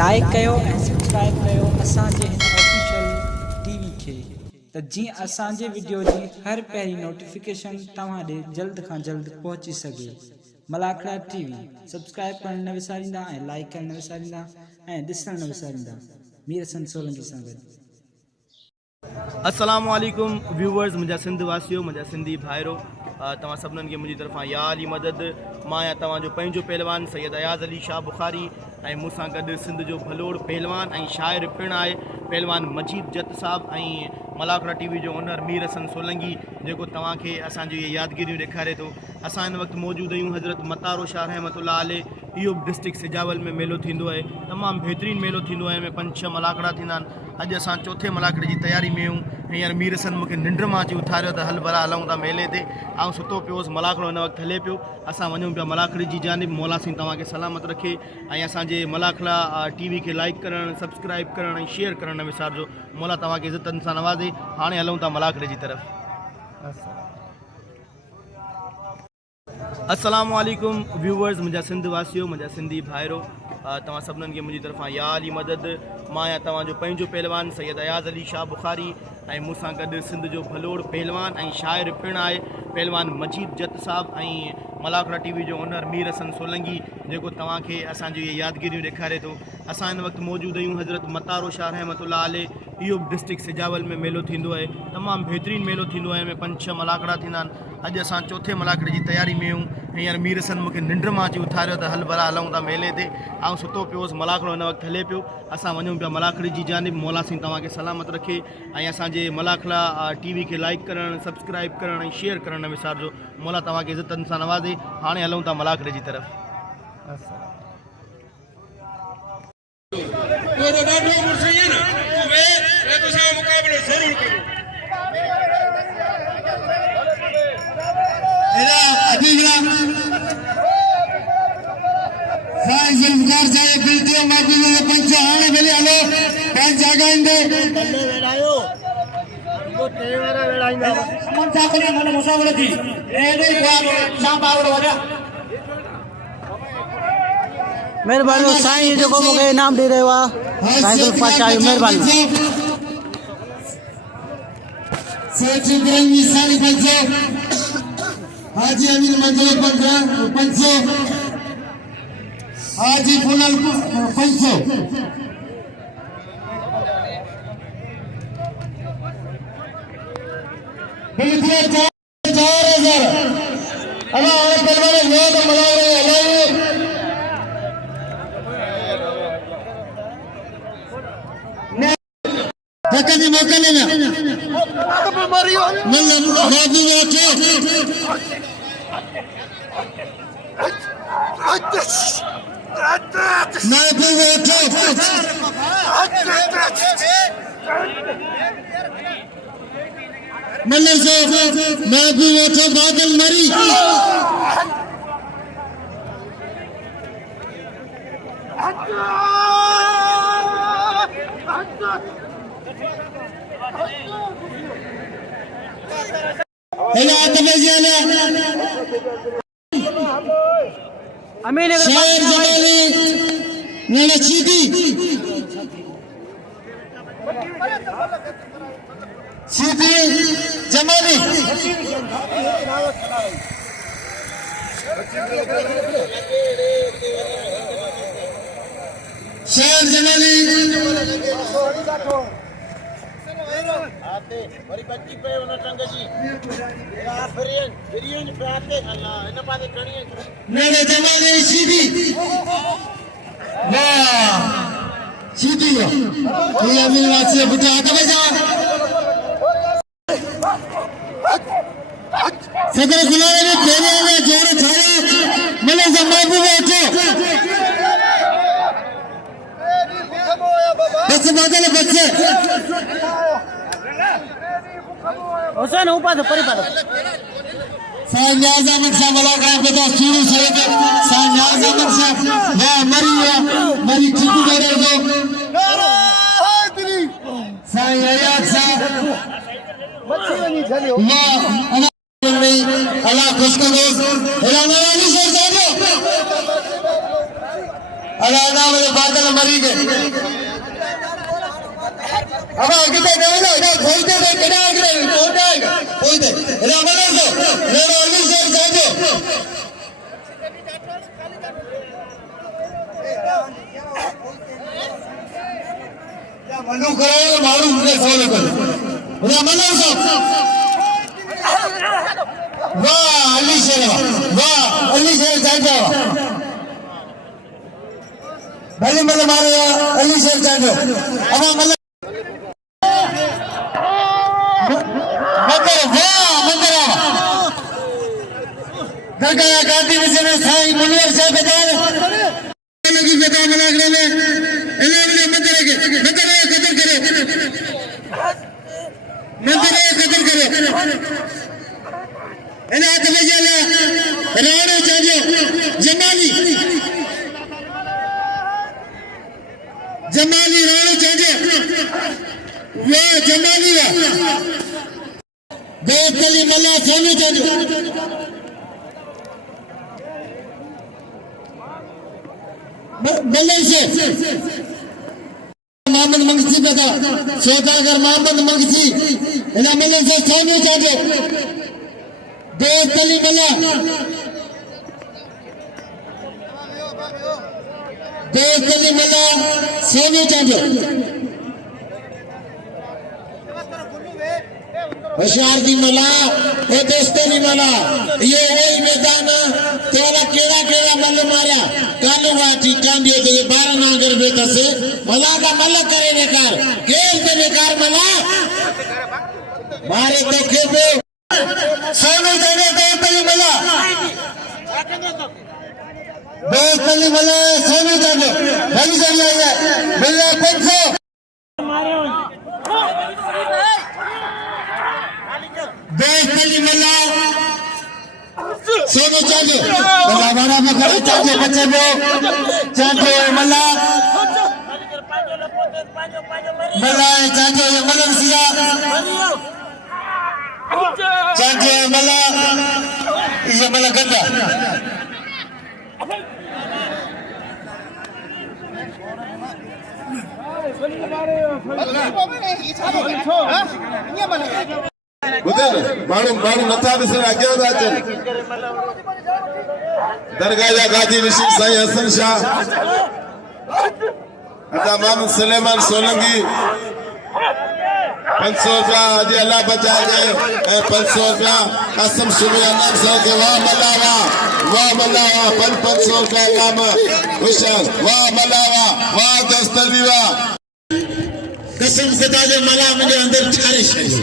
Like कयो ऐं subscribe कयो असांजे हिन ऑफिशियल टीवी खे त जीअं असांजे वीडियो जी हर पहिरीं नोटिफिकेशन तव्हां ॾे जल्द खां जल्द पहुची सघे। मलाखड़ा टीवी सब्सक्राइब करण न विसारींदा ऐं लाइक करण न विसारींदा ऐं ॾिसण न विसारींदा। मीर हसन सोलंकी सां गॾु। अस्सलाम वालेकुम व्यूवर्स, मुंहिंजा सिंध वासियो, मुंहिंजा सिंधी भाइरो, तव्हां सभिनीनि खे मुंहिंजी तरफ़ां या अली मदद। मां आहियां तव्हांजो पंहिंजो पहलवान सैयद अयाज़ अली शाह बुखारी ऐं मूंसां गॾु सिंध जो भलोड़ पहलवान ऐं शाइर पिणु आहे पहलवान मजीद जत साहब ऐं मलाखड़ा टीवी जो ओनर मीर हसन सोलंकी, जेको तव्हांखे असांजी इहे यादगिरियूं ॾेखारे थो। असां हिन वक़्तु मौजूदु आहियूं हज़रत मतारो शाह रहमतुल्लाह अलैह। इहो डिस्ट्रिक्ट सिजावल में मेलो थींदो आहे, तमामु बहितरीनु मेलो थींदो आहे। हिन में 5-6 मलाखड़ा थींदा आहिनि। अॼु असां चौथे मलाखड़े जी तयारी में आहियूं। हींअर मीर हसन मूंखे निंड मां अची उथारियो त हल भला हलूं था मेले ते। ऐं सुतो पियोसि, मलाखड़ो हिन वक़्तु हले पियो। असां वञूं पिया मलाखड़ी जी जानिब। मौला सिंह तव्हांखे सलामत रखे ऐं असांजे मलाखड़ा टीवी खे लाइक करणु, सब्सक्राइब करणु ऐं शेयर करणु न विसारिजो। मौला तव्हांखे इज़तनि सां नवाज़े। हाणे हलूं था मलाखड़े जी तरफ़। अस्सलाम वालेकुम व्यूवर्स, मुंहिंजा सिंध वासियो, मुंहिंजा सिंधी भाइरो, तव्हां सभिनीनि खे मुंहिंजी तरफ़ां या अली मदद। मां आहियां तव्हांजो पंहिंजो पहलवान सैयद अयाज़ अली शाह बुखारी ऐं मूंसां गॾु सिंध जो भलोड़ पहलवान ऐं शाइर पिणु आहे पहलवान मजीद जत साहब ऐं मलाखड़ा टीवी जो ओनर मीर हसन सोलंकी, जेको तव्हांखे असांजी इहे यादगिरियूं ॾेखारे थो। असां हिन वक़्तु मौजूदु आहियूं हज़रत मतारो शाह रहमतुल्लाह अलैह। इहो डिस्ट्रिक्ट सिजावल में मेलो थींदो आहे, तमामु बहितरीनु मेलो थींदो आहे। हिन में 5-6 मलाखड़ा थींदा आहिनि। अॼु असां चौथे मलाखड़े जी तयारी में आहियूं। हींअर मीर हसन मूंखे निंड मां अची उथारियो त हल भला हलूं था मेले ते। ऐं सुतो पियोसि, मलाखड़ो हिन वक़्तु हले पियो। असां वञूं पिया मलाखड़ी जी जानिब। मौला सिंह तव्हांखे सलामत रखे ऐं असांजे मलाखड़ा टीवी खे लाइक करणु, सब्सक्राइब करणु ऐं शेयर करणु न विसारिजो। मौला तव्हांखे इज़तनि सां नवाज़े। हाणे हलूं था मलाखड़े जी तरफ़। महिरबानी साईं जेको मूंखे इनाम ॾेई रहियो आहे, साईं पातशाह जो महिरबानी। हाजी अमीर मंजूर 500, हाजी फुनल 500। बिल्कुल 4000। अल्लाह और पहलवान लोग मना रहे हैं। कभी मौका लेना मैं भी बैठो बादल मरी। शायर जमाली नाला सीधी जमाली शायर जमाली वरी बच्ची पे उन टंग जी फिरियन पे आते अल्लाह इन पासे खणी नेड़े जमाले सीधी वाह सीधी ये अमीर वासी बुटा आता बजा सदर गुलाब ने तेरे ने जोर छाया मने जमाबू बैठो बस बादल बच्चे हुसैन ऊपर से परी पादो Sanjaz Ahmed Shah Malakड़ा पे तो शुरू से Sanjaz Ahmed Shah वाह मरी ठीक करे तो साईं अयाज़ शाह वाह अल्लाह खुश करो इलाही सर साहब अलाना वाले बादल मरी गए अब कितने देना इधर खोलते दे किधर किधर खोलते हैं खोलते इधर बना दो मेरा अली से जाओ मनु करो मारू के फॉलो करो इधर मनु साहब वाह अली से जाओ भले मतलब मारो अली से जाओ अब मतलब गया गांधी विषय में साईं मुनिवर साहब बता लगी बता मलागले में इन्होंने मंदिर के कदर करे इन्हें आते चले राणो चाहिए जमाली राणो चाहिए वाह जमाली बेतली मल्ला सोनू चाहिए बल्ले से मोहम्मद मंगसी बता सोदागर मोहम्मद मंगसी इन्हें मिले से सोनू चाहिए बेतली मल्ला सोनू चाहिए होशियार दी मला ओ दोस्तों दी मला ये वही मैदान तेरा केड़ा मल मारा कालू वाची कांदी ते 12 नागर बेटा से मला का मल करे बेकार गेल ते बेकार मला मारे तो खेबे सोनू जाने बेतली मला सोनू जाने बड़ी चली आई है बिल्ला 500 बेतली मला सोनू चाहिए बराबर में करे चाहिए बच्चे को चाहिए मला चाहिए मलन सिया चाहिए मला ये मला गंदा माण्हू नथा ॾिसण अॻियां था अचनि दरगाह जा गाजी नशीब साईं हसन शाह अता मोहम्मद सुलेमान सोलंकी 500 रुपया अॼु अल्लाह बचाए गए 500 रुपया कसम सुबह नाम सां के वाह मल्ला वाह 500 रुपया काम हुसैन वाह मल्ला वाह दस्तली वाह कसम खुदा जे मला मुंहिंजे अंदरि ठारे छॾियो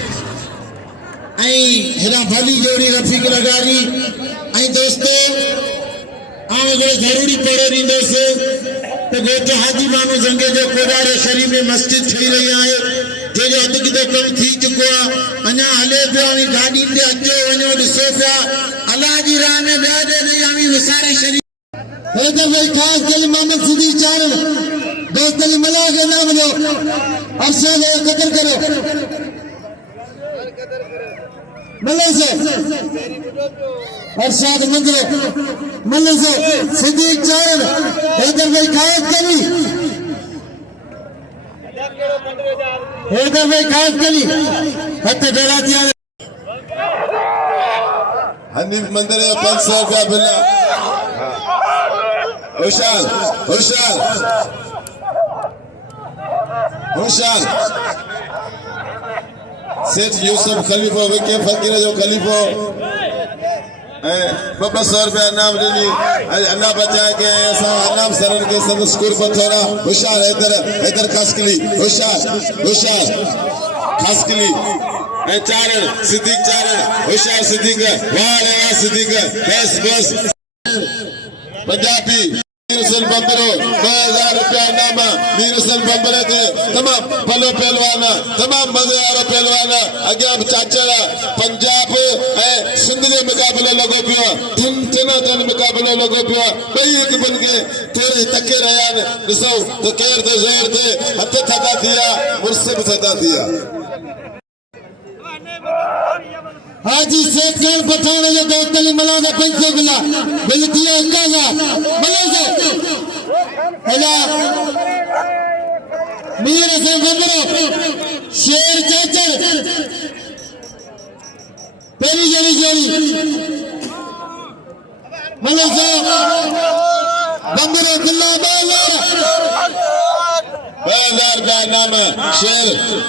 हेरा भली जोड़ी रफीक लगारी दोस्तों जरूरी पढ़ो रींदो से तो गोट हाजी मानू जंगे जो कोडारे शरीफ में मस्जिद ठही रही है जो अध किलो कम थी चुको है अना हले पे गाड़ी ते अचो वनो दिसो पिया अल्लाह जी राह में बया दे नहीं विसारे शरीफ इधर भाई खास दिल मोहम्मद सिद्दीक चार दोस्त अली मला के नाम लो अरशद कदर करो मल्ले से अरशद मल्ले से सिद्दीक चार इधर भाई खास करी हथ डरा दिया हनीफ मंदिर 500 रुपया बिला होशाल सेठ यूसुफ खलीफो विके फकीर जो खलीफो 200 रुपया नाम ॾिनी अल्लाह बचाए के असां अनाम सरन के सब स्कूल पर थोड़ा होशियार इधर खसकली होशियार खसकली चारण सिद्दीक चारण होशियार सिद्दीक वाह सिद्दीक बस पंजाबी मीरसल बंबरो 2000 रुपया नामा मीरसल बंबरे के तमाम भलो पहलवाना तमाम मजेदार पहलवाना अगे चाचरा पंजाब सिंध के मुकाबले लगो पियो तीन मुकाबले लगो पियो बई एक बन के थोड़े तके रहा ॾिसो तो केर तो ज़ोर थे हथ थका थिया मुर्सिब थका थिया हाजी सेठ खान पठान जो दोस्त अली मला का 500 बिल दिया अंदाजा मले से हेला मीर से बंदरो शेर चाचर पहली जड़ी जोड़ी मतलब बंदरो किला बाजार का नाम शेर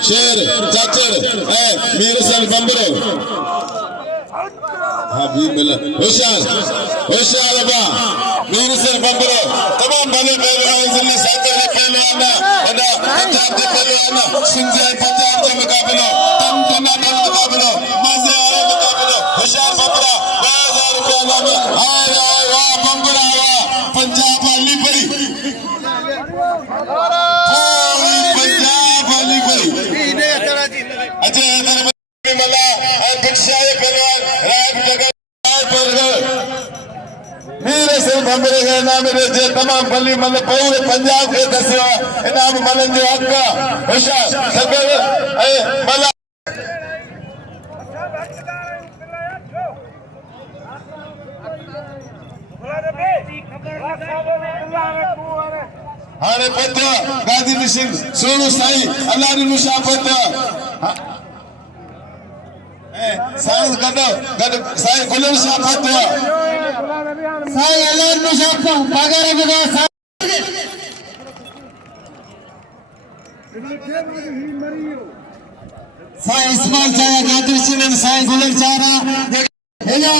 शेर चाचर है मीर से बंदरो हाँ भी मिला होशियार होशियार बा मीर से बंदरो तमाम भले पहलवान जिले सागर के पहलवान और पंजाब के पहलवान सिंध के पंजाब के मुकाबले तम तना के मुकाबले मजे वाले मुकाबले होशियार बंदरा 2000 रुपया नाम आए वाह बंदरा वाह पंजाब वाली परी पंजाब वाली परी अच्छा इधर मला और बिरसा पहलवान राज जगह मीर से बंदरे के नाम जे तमाम भली मतलब पूरे पंजाब के दसियो इनाम मलन जो हक होशियार सगर ए मला हारे पत्र गादी सिंह सोनू साई अल्लाह निशा पत्र साई गड गड साई गुलाम शाह पत्र साई अल्लाह निशा पगार के साई इस्माइल चाया गादी सिंह साई गुलाम चारा हेला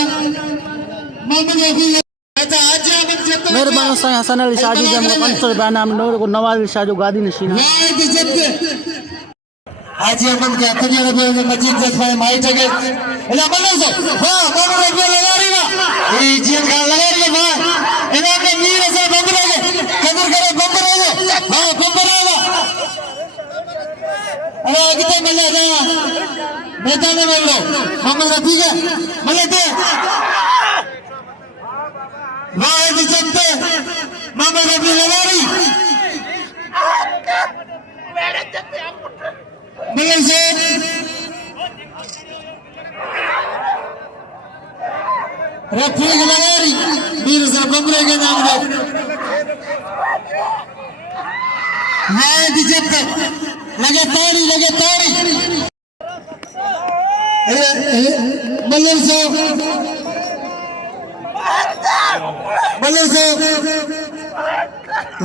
मोहम्मद अफील मेहरबान साईं हसन अली शाह जी जब 500 रुपया नाम नूर को नवाज अली शाह जो गादी नशीन आज हम क्या तने रबे मस्जिद जसफाई माई जगे एला मनो सो वाह बाबू रबे लगा रही ना ई जीन का लगा रही वाह इना के मीर से बंद रहे कदर करे बंद रहे हां बंद रहे अरे कितने मिले जा मैदान में लो हम रफी है मिले थे वाह ये सकते मामा रबी लगा रही मिले से रफी लगा रही मीर से बंदरे के नाम पे वाह ये सकते लगे ताड़ी मिले से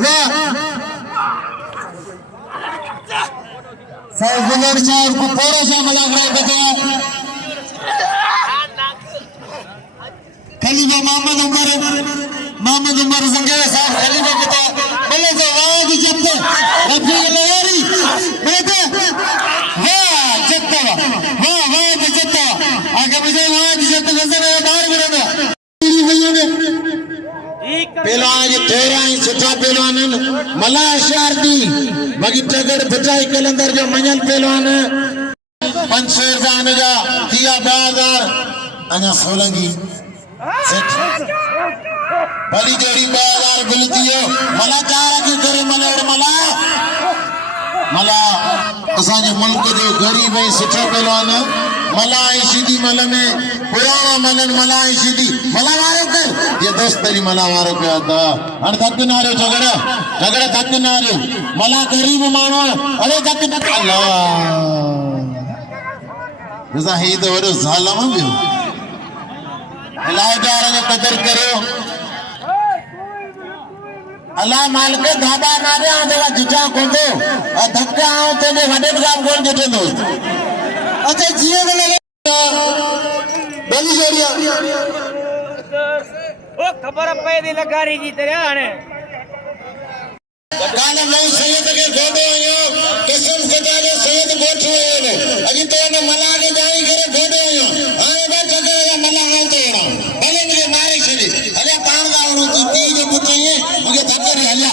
वाह साहब गुलर साहब को पूरा सा मलाक रहे बताया खलीफा मोहम्मद उमर संगे साहब खलीफा बता बोले तो वाह की जत्ते रफी लगारी बोले वाह जत्ता वाह की जत्ता आगे मुझे वाह की जत्ता नजर आया बाहर गिरना पहलवान जो 13 सुठा पहलवान मला होशियार दी बाकी टगर बचाई कलंदर जो मंजल पहलवान पंचेर जान जा किया 2000 अना सोलंगी सेठ भली जोड़ी 2000 बिल दियो मला चार के करे मला असांजे मुल्क जो गरीब है सुठा पहलवान मला सीधी मल में पुराना मलन मला सीधी मला मारो कर ये दोस्त तेरी मला मारो पे आता अन थक ना रे झगड़ा थक ना रे मला गरीब मानो अरे थक ना अल्लाह जैसा ही तो वरो जालम भी अल्लाह ताला ने कदर करो अल्लाह मालिक धाबा ना रे आंदेवा जिटा कोंदो आ धक्का आओ तेने वडे ग्राम गोल जेटे दोस्त अच्छा जिए लगे बली जोड़िया ओ खबर पे दी लगारी जी तेरे आने काले नहीं सैयद के गोदो आयो कसम खुदा के सैयद गोठो आयो अजी तो ने मला के जाई करे गोदो आयो आए बा जगह मला हां तो भले मुझे मारे छली अरे पान गावनो तू ती जो पुछे मुझे थकरी हल्या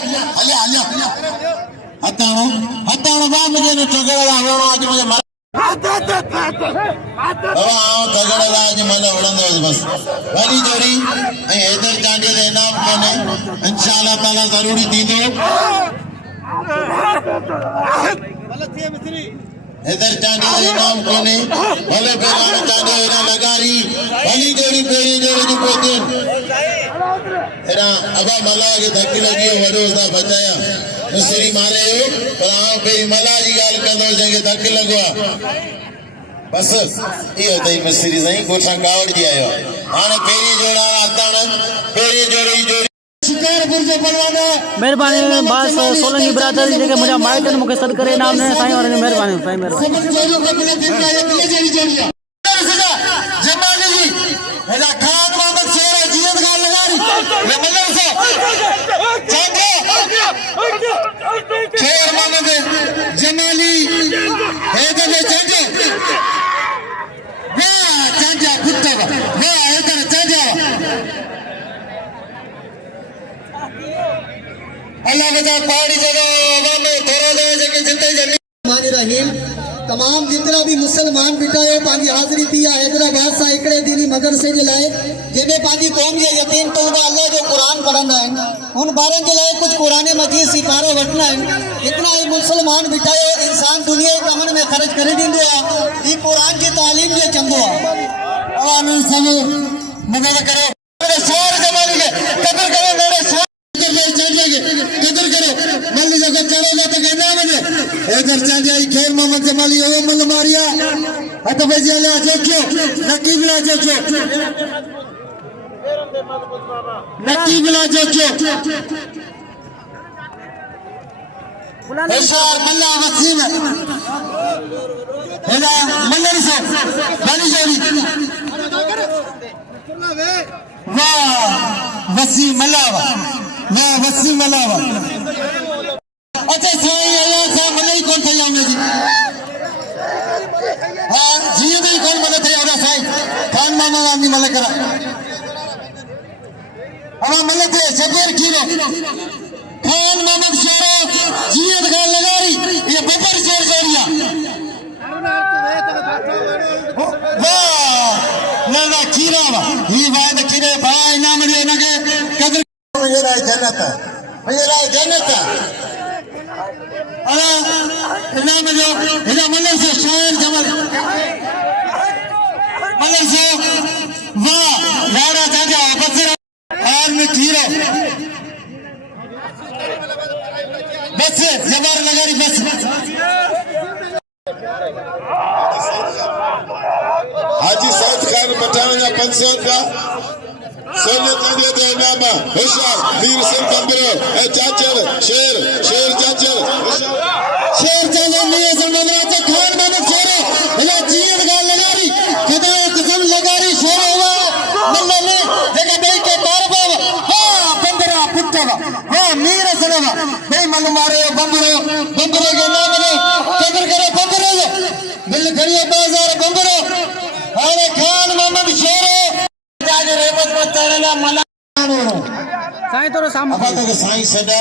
हताणो बा मुझे ने ठगड़ा आवणो आज मुझे आज मजा उड़ंदो बस वरी जोड़ी हैदर चांडी दे नाम कोने इंशाअल्लाह ताला जरूरी दींदो हैदर चांडी दे नाम कोने भले पहलवान चांडी एना लगारी भली जोड़ी पेरी जोड़ी जो पोते एरा अबा मला के धक लगी वडो सा बचाया मिस्री मारे हो पर आ पे मला जी गाल कंदो जंगे धक लगवा बस ये तई मिस्री सही कोठा गावड़ जी आयो हाने पेरी जोड़ा आतान पेरी जोड़ी शिकारपुर जो बनवाना मेहरबानी बस सोलंकी बिरादरी जेके मुंहिंजा माइटनि मूंखे सॾु करे इनाम ॾिनो साईं और मेहरबानी साईं मेहरबानी समझ जोड़ो कपले दिन का ये दिले जड़ी जोड़िया जमाने जी हेला खान मोहम्मद शेर जीत गाल लगारी ये मल्लर से चाचा शेर मोहम्मद जमाली हे दे चाचा वाह चाचा कुत्ता वाह इधर चाचा अल्लाह के पहाड़ी जगह में थोड़ा दे जके जिंदगी जमी रहीम तमाम जितना भी मुसलमान बिटायो पांजी हाज़िरी थी आहे हैदराबाद सां हिकिड़े दीनी मदरसे जे लाइ जंहिंमें पंहिंजी क़ौम जे यतीम तौर अल्लाह जो क़ुरान पढ़ंदा आहिनि उन ॿारनि जे लाइ कुझु क़ुरान मजीद सिपारो वठंदा आहिनि इतना ही मुसलमान बिटायो इंसान दुनिया जे कमनि में ख़र्च करे ॾींदो आहे ही क़ुरान जी तालीम जो चंबो आहे आवाज़ सब मदद करो मेरे शोर जमाने के कदर करो मेरे शोर कदर करो मल्ली जगह चढ़ेगा तो कहना मुझे इधर चाचा खेल मोहम्मद जमाली ओ मल मारिया हट बजे ले जोखियो नकीब ला जोखियो ऐसा मल्ला वसीम हेला मल्लर से बनी जोड़ी वाह वसीम मलावा वाह वसीम मलावा अच्छा साईं आया सा मलई कौन थे जाऊंगे जी हां जी भी कौन मदद थे आया साईं खान मामा वाली मलक करा अब मलक थे शबीर खीरो खान मोहम्मद शेरो जीत गाल लगारी ये बबर शेर जोड़िया वाह ना खीरा वा ये बात खीरे भाई ना मरे ना के कदर ये राय जन्नत अला ना मजो इला मल्लर से शायर जमल मल्लर से वाह लाड़ा चाचा बस हाल में खीरो बस जबर लगारी बस हाजी सैद खान पठान या 500 का सोने तंगे दे नामा होशियार वीर सिंह बंबरो ए चाचर शेर चाचर शेर चाचर नहीं समझना तो खान मानक शेर इला जीत गाल लगारी खुदा कसम लगारी शेर हुआ मल्ला ने जगह दे के तारबा हां बंदरा पुत्ता हां मीर सलवा बे मन मारे बंबरो के नाम ने कदर करे बंबरो बिल खड़िया बाजार बंबरो अरे खान मोहम्मद शेर साईं तोरो साम्हूं अब तो साईं सदा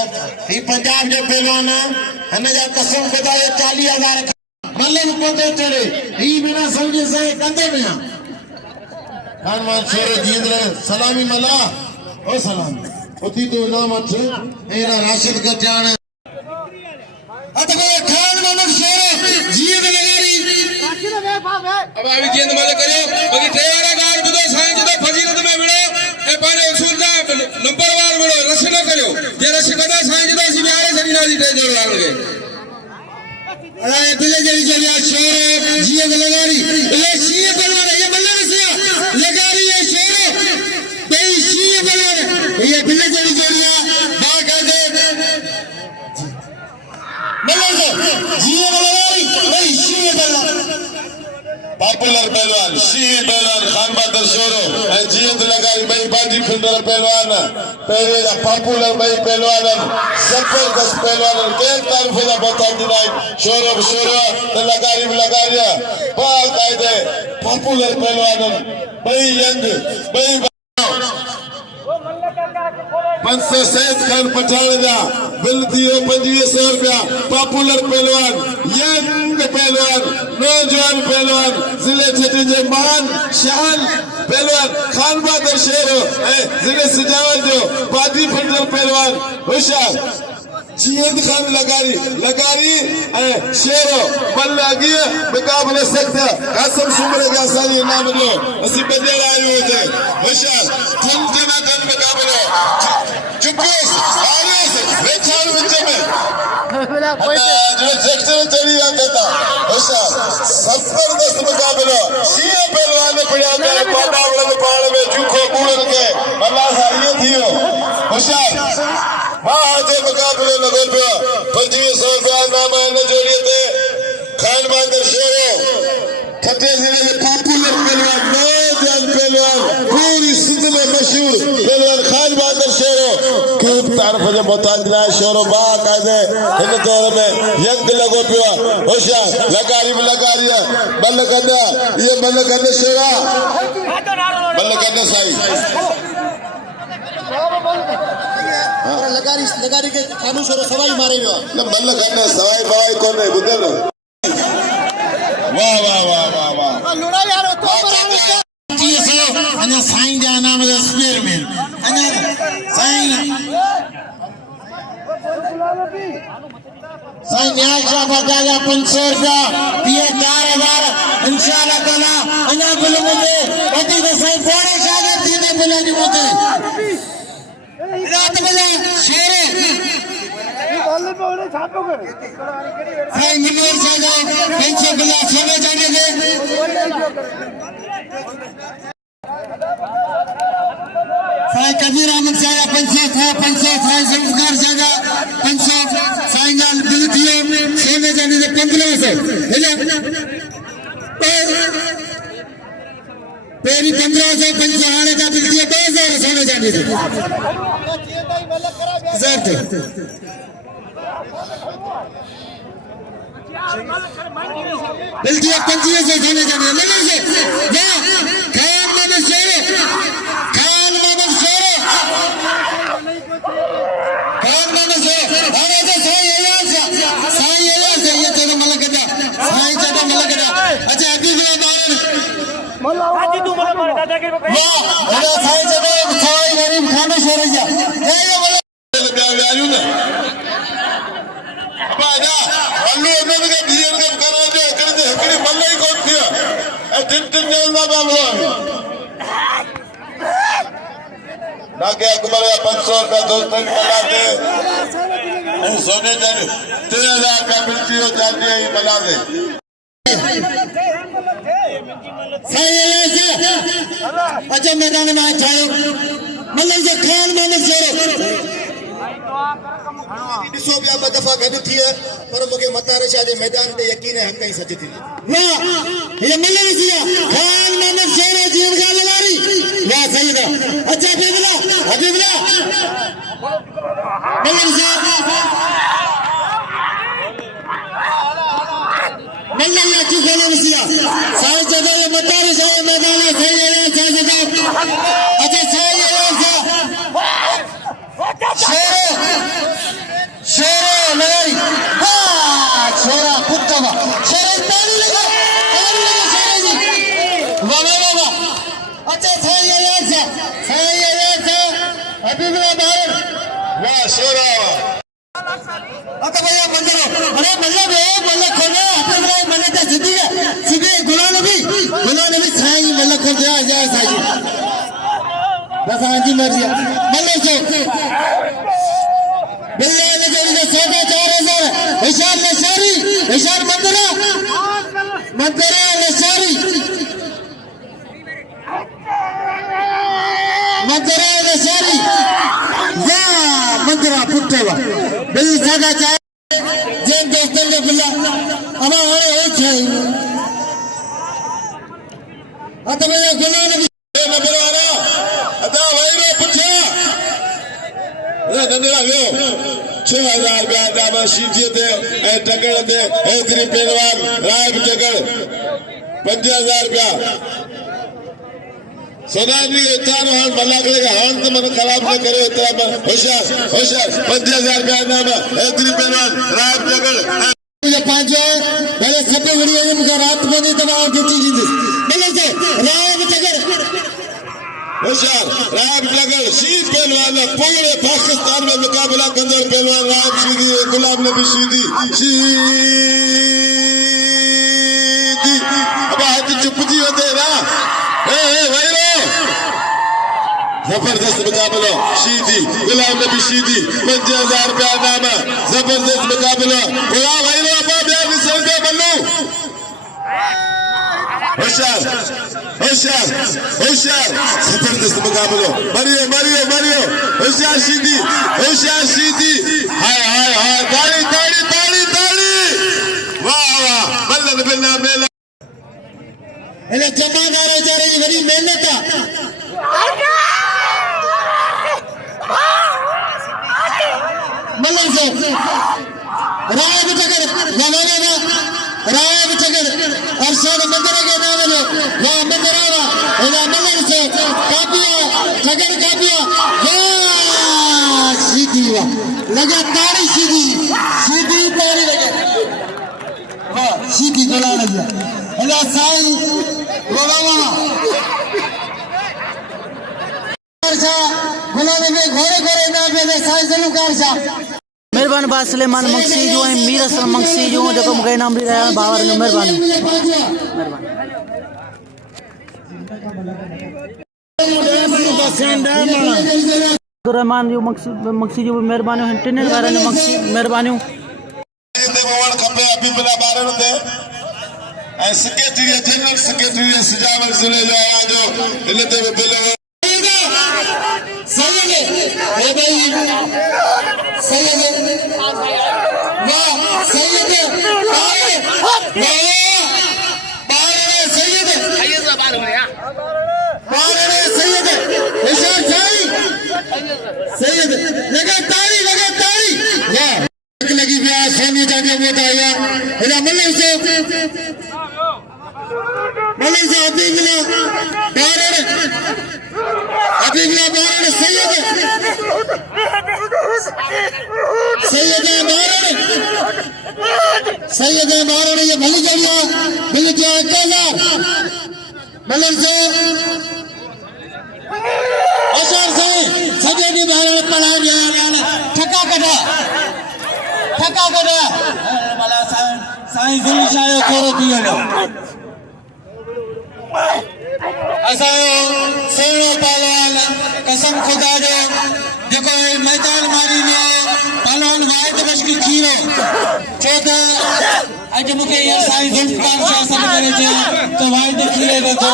ही पंजाब जो पहलवान हन जा कसम खुदा 40,000 मल्लन पोते चढ़े ही बिना समझे से कंदे में खान मान शेर जींद्र सलामी मला ओ सलाम उती तो नाम अठ एरा राशिद का जान अतबे खान मोहम्मद शेर जींद लगारी अब अभी जींद मले करियो बाकी टेवारा गार बुदो साईं जी तो फजीलत में मिलो ए पाने उसूल दा नंबर वार मिलो रश न करियो जे रश कदा साईं जी तो सी बिहारे सदीना जी टे जोड़ लाणगे अरे दिले जड़ी जड़िया शेर जींद लगारी ले शीए बनवाने ये मल्लर से लगारी ये शेर बे शीए बनवाने ये दिले जड़ी जड़िया बा कर दे मल्लर से जींद लगारी बे शीए बनवाने पॉपुलर पहलवान शीर पहलवान खान बहादुर शोरो जीत लगाई भाई बाजी फिल्डर पहलवान पहले पॉपुलर भाई पहलवान जबरदस्त पहलवान के तरफ से बता दिलाई शोरो तो लगारिया बाल कायदे पॉपुलर पहलवान भाई यंग भाई 500 सैद खान पठान जा बिल दियो 2500 रुपया पॉपुलर पहलवान यंग पहलवान नौजवान पहलवान जिले छठी जे मान शान पहलवान खान बहादुर शेर जिले सजावत जो बाजी फिल्डर पहलवान होशियार जीअं खान लगारी लगारी शेरो मल अॻी मुक़ाबले सख्त कासम सुमरे का असांजी इनाम ॾियो असीं बदियल आहियूं हुते होशियार धन के ना धन मुक़ाबलो चुपियोस आरियोस वेचारो विच में जो सेक्टर चली रहा था होशियार जबरदस्त मुक़ाबलो सीए पहलवान पड़ा गए पाटा वलन पाण में झूखो कूड़न के अल्लाह सारियो थियो होशियार वाह जे मुक़ाबले लगो पियो 2500 रुपया इनाम इन जोड़ीअ ते खान बहादुर शेरो खटे ज़िले के पॉपुलर पहलवान नौजवान पहलवान पूरी सिंध में मशहूर पहलवान खान बहादुर शेरो खूब तारीफ जो मोहताज ना शेरो बाकायदे इन दौर में यंग लगो पियो होशियार लगारी बल कंदा ये बल कंदे शेरा बल कंदे साईं लगारी के खानू छोरो सवाई मारे वियो न बल कंदे सवाई बवाई कोने बुधल वाह वाह वाह वाह वाह लुड़ा यारो तो अञा साईं जा इनाम जा स्पेयर में अञा साईं न्याय शाह बजाया 500 रुपया दिए 4000 इंशाल्लाह ताला अञा बिल मुझे वधी तो साईं पोणे शागिर्द थींदे बिल जी मुझे रात बजे शेरे साईं मिलोर साजा 500 बिला सोने जाने दे साईं कबीर अहमद साजा 500 साईं जुल्फकार साजा 500 साईं जान बिल थियो सोने जाने दे 1500 हेला पेरी 1500 500 हाणे का बिल थियो 2000 सोने जाने दे बिल थियो 2500 सोने जाने ले ले वाह खान मोहम्मद शेरो अरे तो साईं एलास ये तेरे मलक दा साईं जदा मलक दा अच्छा अभी भी बारन हाजी तू बोला मार दादा के वाह अरे साईं जदा साईं गरीब खाना शेरो जा ये मलक व्याल्यू ना बाजा अल्लू उन्होंने के धीर के करा दे हकड़ी मल्ले ही कौन थियो ए टिन ना बाबलो ना के अकबर 500 रुपया दोस्तन बना दे सोने जाने 3000 का मिलती हो जाती है बना दे अच्छा मैदान में आयो मतलब जो खान मोहम्मद शेरो ॾिसो ॿिया ॿ दफ़ा गॾु थी पर मूंखे मतार शाह जे मैदान ते यकीन है हक़ ई सच थी वाह ये मिले सिया खान मोहम्मद शेरो जीवन का लवारी वाह सही था अच्छा हबीबुल्लाह मल्लम साहब मल्लम की खोलो सिया साईं जगह ये मतार शाह मैदान है सही है जगह अच्छा सही है शेरो लगाई वाह शेरा कुत्ता शेरा ताली लगा शेरा जी वाह वाह वाह अच्छा सही है हबीबुल्लाह बाहर वाह शेरा अच्छा भैया मंदिर अरे मतलब खोले हबीबुल्लाह मन्नत सीधी गुलाम नबी साईं मलक खोल दिया जाए साईं बस हाजी मर्जी मल्ले से बिल्ला ने जोड़ी का सौदा 4000 इशार नशारी इशार मंदरा नशारी वाह मंदरा पुट्टेवा बिल सौदा चाहे जेन दोस्तन ने बिल्ला अमा होए हो छाई अत में गुलाम नबी नंबर वाला अदा भाई रे पुछा नंदरा वियो 6000 रुपया दादा शीजी ते ए टकड़ ते एतरी पहलवान राय टकड़ 5000 रुपया सोनाली इतानो हां मल्ला के हां तो मन खराब न करे इतना होशियार 5000 रुपया नाम एतरी पहलवान राय टकड़ ये पांचो पहले सब वीडियो में रात बनी तब आप ड्यूटी जी मिले से राय टकड़ होशियार रायब लगड़ शीद पहलवान पूरे पाकिस्तान में मुकाबला कंदड़ पहलवान रायब शीदी गुलाम नबी शीदी शीदी अब हाथ चुपजी वंदे ना ए वैरो जबरदस्त मुकाबला शीदी गुलाम नबी शीदी 5000 रुपया नामा जबरदस्त मुकाबला पूरा वैरो अब बयान से बल्लू होशियार होशियार होशियार जबरदस्त मुकाबला मरियो मरियो मरियो होशियार शीदी हाय हाय हाय ताली ताली ताली ताली वाह वाह बल्लन बिल्ला मेला એટલે જમાદાર જ્યારે વળી મહેનત મલ્લન સાહેબ રાય બચકર નવાના રાય બચકર અરશાદ મંદિર કે નામ લો વા મંદિરાવા એના મલ્લન સાહેબ કાપિયા જગર કાપિયા વા સીધી વા લગા તાળી સીધી તાળી લગા વાહ સીધી ગલા લગા એલા સાઈ गोलामा कारसा गुलामे में घोड़े घोड़े ना पे साई जलू कारसा मेहरबान बा सुलेमान मक्सी जो है मीर असल मक्सी जो जको मुके नाम दी रहा बावर ने मेहरबानी रहमान जो मक्सी जो मेहरबानी टिने वाले ने मक्सी मेहरबानी देववान खपे अभी बला बारण दे सेक्रेटरी जनरल सेक्रेटरी सजावट जिले जो आजो इलते बिलो सैयद ए भाई सैयद वाह सैयद बारे सैयद बारे सैयद इशार भाई सैयद लगा ताली वाह लगी ब्याह सोनी जाके मोटा आया इला मल्लन से अबीगला बारण सैयद बारण ये भली जड़िया भली क्या 1000 मल्लन से अशर से सजे दी बारण पला गया ठका कटा मला साईं जुलशायो कोरो दियो असायो सोनो पहलवान कसम खुदा जो जेको मैदान मारी ने पहलवान वाइट बशकी खीरो चौथा अज मुके ये साईं जुल्फकार शाह सब करे जे तो वाइट खीरे दो तो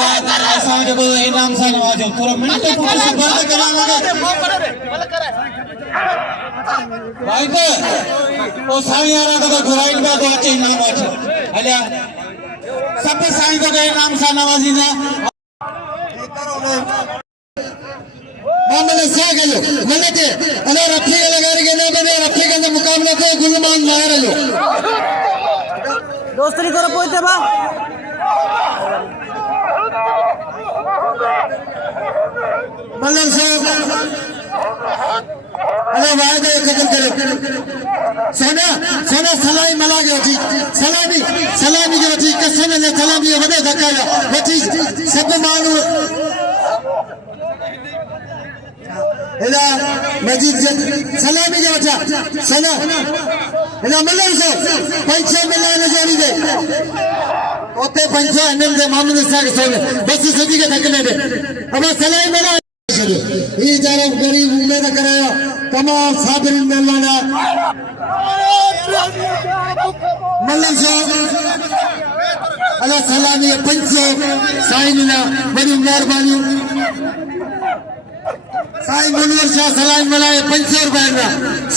असा जो इनाम सा नवाजो थोड़ा मिनट थोड़ा सा बंद करावांगे वाइट ओ साईं यारा तो घुराइन में तो अचे इनाम अचे हलिया सब साईं को इनाम सा नवाजी ना मामले सागलो मलते अने रफी लगारी के ना बने रफी के मुकाबले को गुलमान मार लो दोस्तरी करो पोते बा मल्लन साहब अरे वादे खत्म करो सोना सलाई मला गयो थी सलामी जो थी कसम ने सलामी वडे धकाया वठी सब मानू एला मजीद सलामी जो था सना एला मल्लन साहब पैसे मिलाने जानी दे ओते पैसा एनएम दे मामले साग सोने बस सदी के धकने दे अब सलाई मला ये जरा गरीब उम्मीद कराया तमाम साबिर मेलवाना मल्लन साहब अल्लाह सलामी पंचो साईं बड़ी मेहरबानी साईं मुनवर शाह सलामी मलाए 500 रुपए ना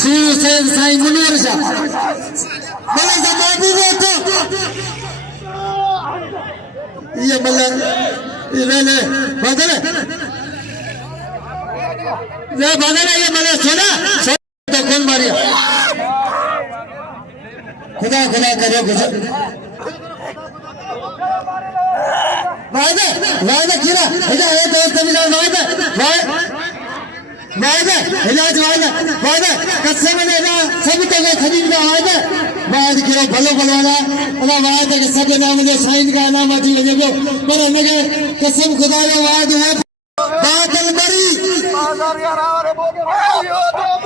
सीओ से साईं मुनवर शाह मल्लन साहब महबूब तो ये मल्लन ये ले बदले ये बदले ये मल्लन सुना तो कौन मारिया खुदा करे वायदा किरा इधर है दोस्त मिला वायदा इलाज वायदा कसम ने ना सब तो खरीद में वायदा किरा भलो वाला वायदा के सब नाम दे साइन का नाम अची वजो पर ने कसम खुदा जो वायदा है बात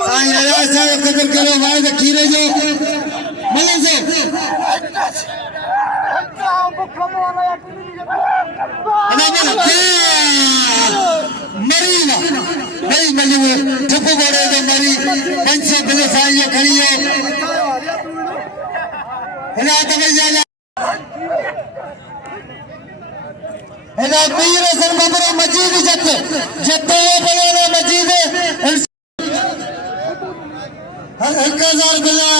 साईं अयाज साहब कदर करो वाद खीरे जो मलन से मरी ना नहीं मली वो ठप्पू गोड़े तो मरी 500 बिले साईं जो खड़ी हो हिला तो भाई जा हिला मीर हसन बबरो मजीद जत्ते बड़े मजीद 1000 बिला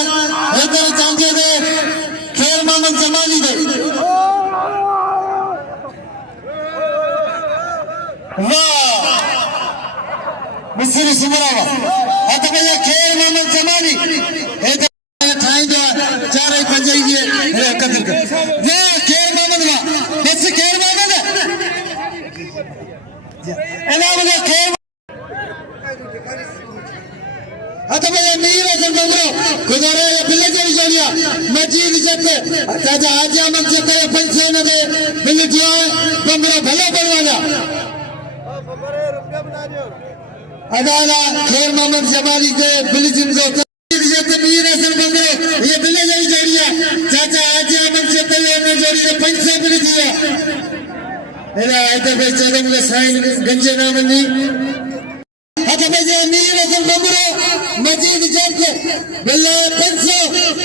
इधर चांजे दे खेर मोहम्मद जमाली दे वाह मिस्री सुमरावा हत भैया खेर मोहम्मद जमाली इधर ठाई दो 4 5 ये कदर कर ये खेर मोहम्मद वा बस खेर मोहम्मद इनाम का खेर हत भैया मीर हसन बबरो गुजारे बिल्ले जरी जोड़िया मजीद जत्ते चाचा हाजी अहमद जत्ते 500 न दे बिल्ले दिया बबरो भले बनवाना अदाला खेर मोहम्मद जमाली के बिल्ले जिंदो जत्ते मीर हसन बबरो ये बिल्ले जरी जोड़िया चाचा हाजी अहमद जत्ते ने जोड़ी 500 बिल्ले दिया एला इधर पे चलम ले साइन गंजे नाम नहीं हत भैया मीर हसन बबरो मजीद जत्ते बिल्ले 500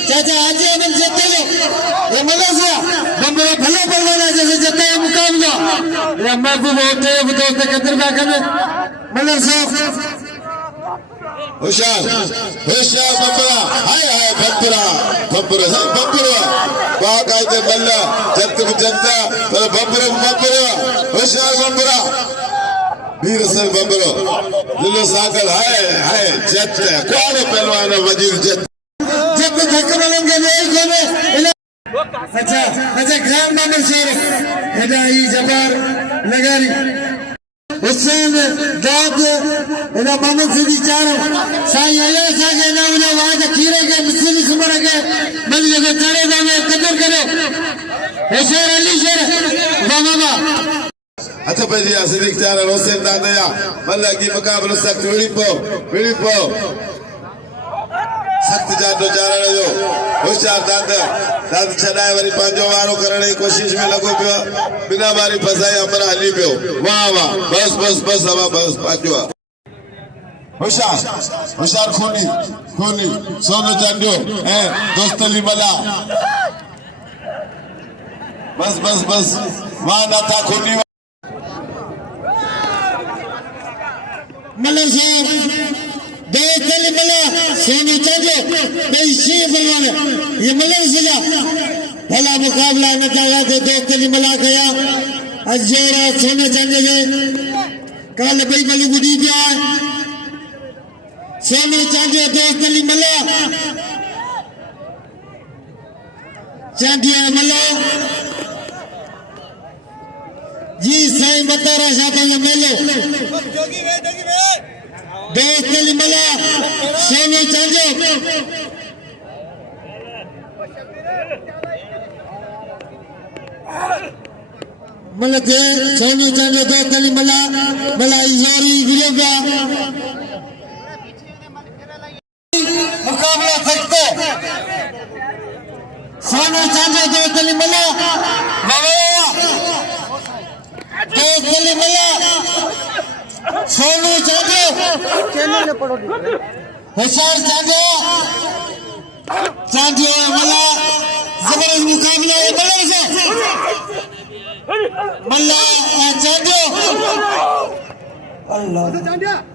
चाचा हाजी अहमद जत्ते ये मदरसा बंबरा भले बनवाना जैसे जत्ते मुकाबला या महबूब होते दोस्त कदर का कर मदरसा होशियार होशियार बंबरा हाय हाय बंबरा बाकायदे मल्ला जनता पर बंबरा होशियार बंबरा मीर हसन बंबरो दिलो साकल हाय जत कौन पहलवान मजीद जत धक्का मारेंगे नहीं कोने अच्छा ग्राम मामल शेर हिदाई जबार लगारी हुसैन दाद इना मामल सीधी चारो साईं आया सागे ना उन्हें वाद खीरे के मिस्री सुमर के मल जगह चारे दामे कदर करे शेर अली शेर बाबा अच्छा भाई सिद्दीक चार हुसैन दादया मल्ला की मुकाबलो सख्त विड़ी पो सख्त जादो चारण जो होशियार दाद छडाए वरी पंहिंजो वारो करण जी कोशिश में लगो पियो बिना बारी फसाए अमर हली पियो वाह बस हवा बस पाजो होशियार खूनी सोनो चांडियो ऐं दोस्तली मला बस वाह ना था खूनी मल्ल साहब दोस्तली मला सोनू चांडियो कई शी बनवाने ये मल्ल सजा भला मुकाबला न चाहा तो दोस्तली मला गया अजोरा सोनू चांडियो ने काल भाई बलू गुडी पिया सोनू चांडियो दोस्तली मला चांडिया मला जी साईं बतारा शाह ये मेलो दोस्तली मला सोनू चांडियो मतलब सोनू चांडियो दोस्तली मला जोरी गिरेगा मुकाबला सकते सोनू चांडियो दोस्तली मला दोस्तली मला सोनू चांडियो होशियार चांडियो मला जबरदस्त मुकाबला है मल्ला चांडियो अल्लाह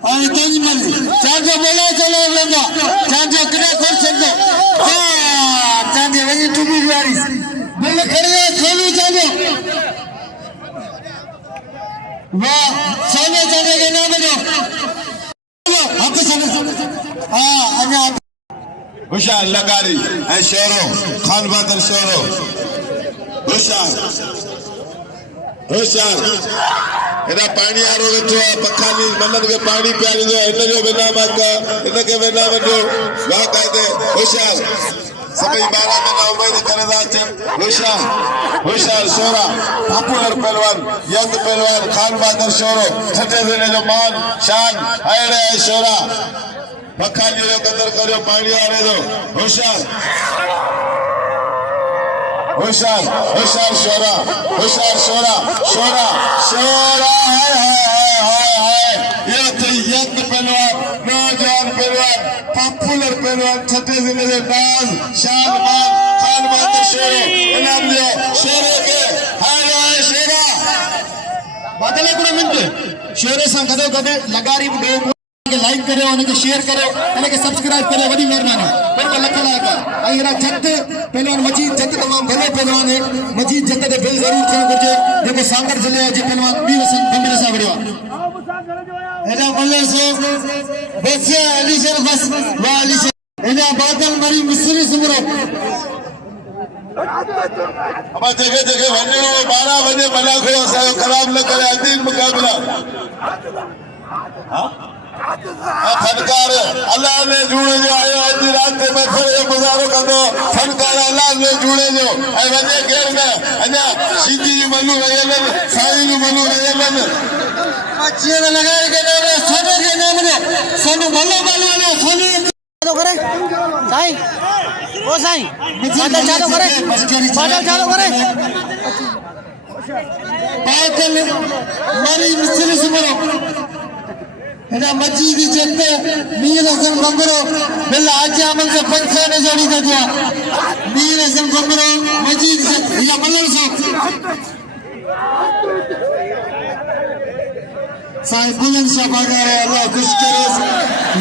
और तेज मन चांडियो बोला चलो लेंगा चांडियो कितना कर सकते चांडियो वही टूबी वारी बोले खड़े सोनू चांडियो वाह सोनू चांडियो के नाम दो हाथ से हां अजा होशियार लगारी ऐं शेरो खान बहादुर शेरो होशियार एॾा पाणी वारो वेठो आहे पखानी मननि खे पाणी पीआरींदो आहे हिन जो विनाम इनखे विनाम ॾियो बाक़ाइदे होशियार सभी 12 महीना उम्मीद करे था होशियार शोरा पॉपुलर पहलवान यंग पहलवान खान बहादुर शोरो छठे ज़िले जो मान शान अड़े शोरा बखाली जो कदर करो पानी वाले जो होशियार शोरा ये थे यंग पहलवान नौजवान पहलवान पॉपुलर पहलवान छठे ज़िले जो नाज शान मान खान बहादुर शोरो इनाम दियो शोरो के हाय शोरा बदले को मिनट शेरे सां गॾो गॾु लगारी बि ॾियो के लाइक करो उनके शेयर करो उनके सब्सक्राइब करो वॾी महिरबानी बिल्कुल लख लाइक ऐं अहिड़ा जत पहलवान मजीद जत तमामु भलो पहलवान है मजीद जत ते बिल ज़रूर थियणु घुरिजे जेको सांगर ज़िले जो पहलवान वीर हसन बंबरे सां विड़ियो आहे एॾा मल्लर सो बस अली शर बस वाह अली शर एॾा बादल मरी मिस्री सुमरो अब जगह वञणो 12 वञे भला खो असांजो ख़राब न करे अदीन मुक़ाबिला फनकार अल्लाह ने जुड़े जो आयो अज रात में फिर गुजारो कंदो फनकार अल्लाह ने जुड़े जो ऐ वजे केर न अञा सीधी जी मनु रहियलन साईं जी मनु रहियलन चीर लगाए के नाम सोने के नाम ने सोनू भलो भलो ने सोनू चालू करे साईं ओ साईं बादल चालू करे बादल मरी मिस्री सुमरो एडा मजीद जत मीर हसन बंबरो बिल आजा मन से पंछा ने जोड़ी कर दिया मीर हसन बंबरो मजीद जत या मल्लर सो साईं बुलंद शाह बागार अल्लाह खुश करे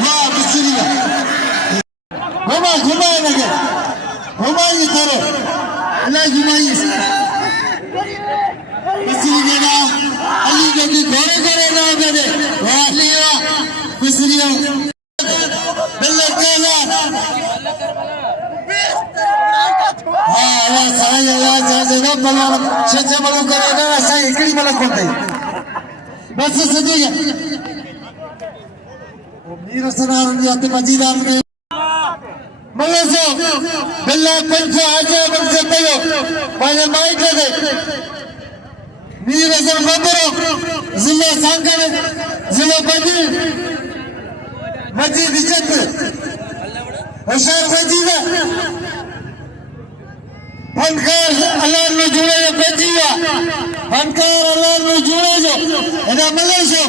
वाह बिस्मिल्लाह घुमा लगे घुमाई करो अल्लाह घुमाई बिस्मिल्लाह अली जल्दी घोड़े करे ना करे वाह लिया बिस्मिल्लाह बिल्ला केला वाह साईं अल्लाह जाने ना बला छे बलो करे ना साईं एकड़ी बला कोते बस सजी मीर सनार ने मजीदार में मलसो बिल्ला पंचा आजा बन से पयो पाने माइक लगे मीर हसन बंबरो जिले सांकर जिले बदी मजीद इज्जत होशियार मजीद फनकार अल्लाह ने जुड़े बेजिया फनकार अल्लाह ने जुड़े जो एना मलसो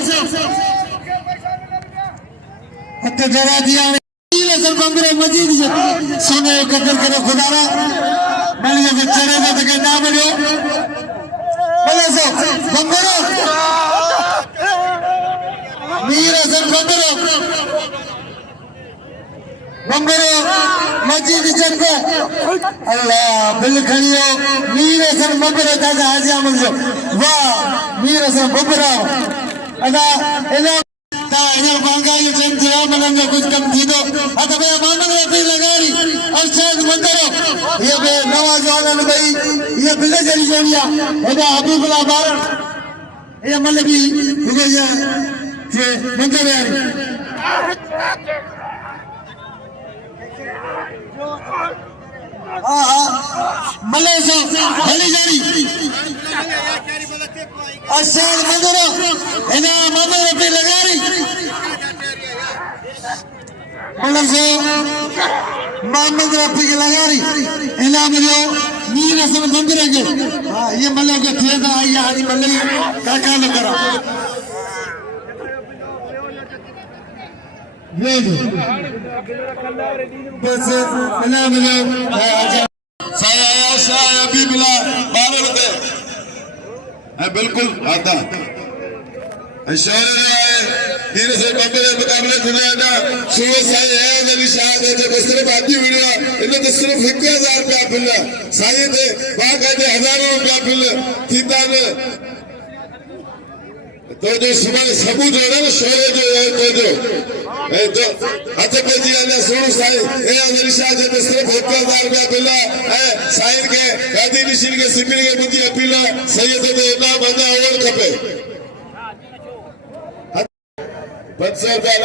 हते जरा दिया सर बंबरे मजीद सोने कदर करो खुदारा मिल के चढ़े तो के ना मिलो बोले सो बंबरो मीर हसन बंबरो मजीद इज्जत को अल्लाह बिल खड़ियो मीर हसन बंबरो दादा हाजी अमल जो वाह मीर हसन बंबरो अदा एना ये बांगा ये चंद्रा मनन में कुछ कम थी तो अगर मैं मामन में भी लगारी और शायद मंदिरों ये बे नवाज वाला ने भाई ये बिल्ले जली जोड़िया एदा हबीबुल्लाह बार ये मतलब भी ये ये मंदिर है हाँ मलेशिया भली जारी अशाद मंदिरों एना मामन में भी लगारी मलेशिया मोहम्मद रफी की लगारी इनाम जो मीर हसन बंबरे के हाँ ये मल्ले के थे ना ये हाजी मल्ले काका न करा ये जो बस इनाम जो साया शाह हबीबुल्लाह बारह रुपए बिल्कुल आता शहर वीर से बंबरे मुकाबले थने ना सुबह साई है अली शाह दे जो सिर्फ आदि वीडियो इन्हें तो सिर्फ 1000 रुपया बिल साई दे बाकायदे हजारों रुपया बिल थींदा ने तो जो सुबह सबूत है ना शोरे जो है तो हाथ पे दिया ना सुनो साई ए अली शाह दे सिर्फ 1000 रुपया बिल है साई के गादी निशिन के सिपिल के मुझे अपील सैयद दे ना बंदा और खपे 500 रुपया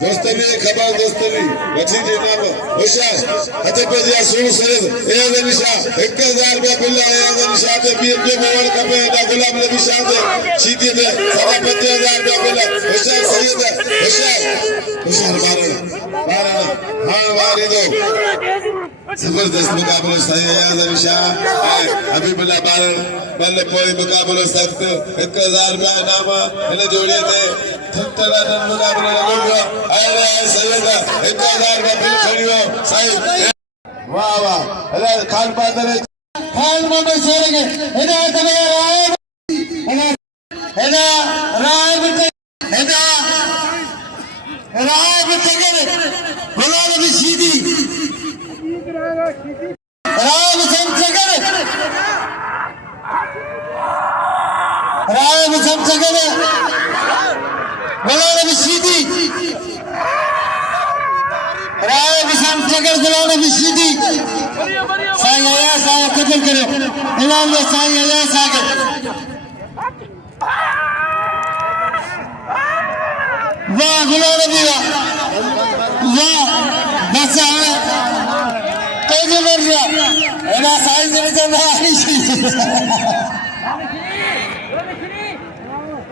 दोस्तवी खबर दोस्तवी वठी जे नाम होशियार हथ पे जा सुन सर ए निशा 1000 रुपया बिल आया निशा ते बीएमजे मोबाइल कपे दा गुलाम नबी शाह दे सीधी दे 5000 रुपया बिल होशियार सैयद होशियार बारना हां वारी दो जबरदस्त मुकाबला सही है निशा अभी बिल्ला बल कोई मुकाबला सख्त 1000 रुपया इनाम इन जोड़िए ते थटला मुकाबला लगो अरे सैयद 1000 रुपया बिल खड़ियो सही वाह वाह अरे खान पादर छोड़ेंगे कबूल करो इनाम में साईं अयास आगे वाह गुलाम नबी वाह बस कैसे बन गया एना साईं से चलना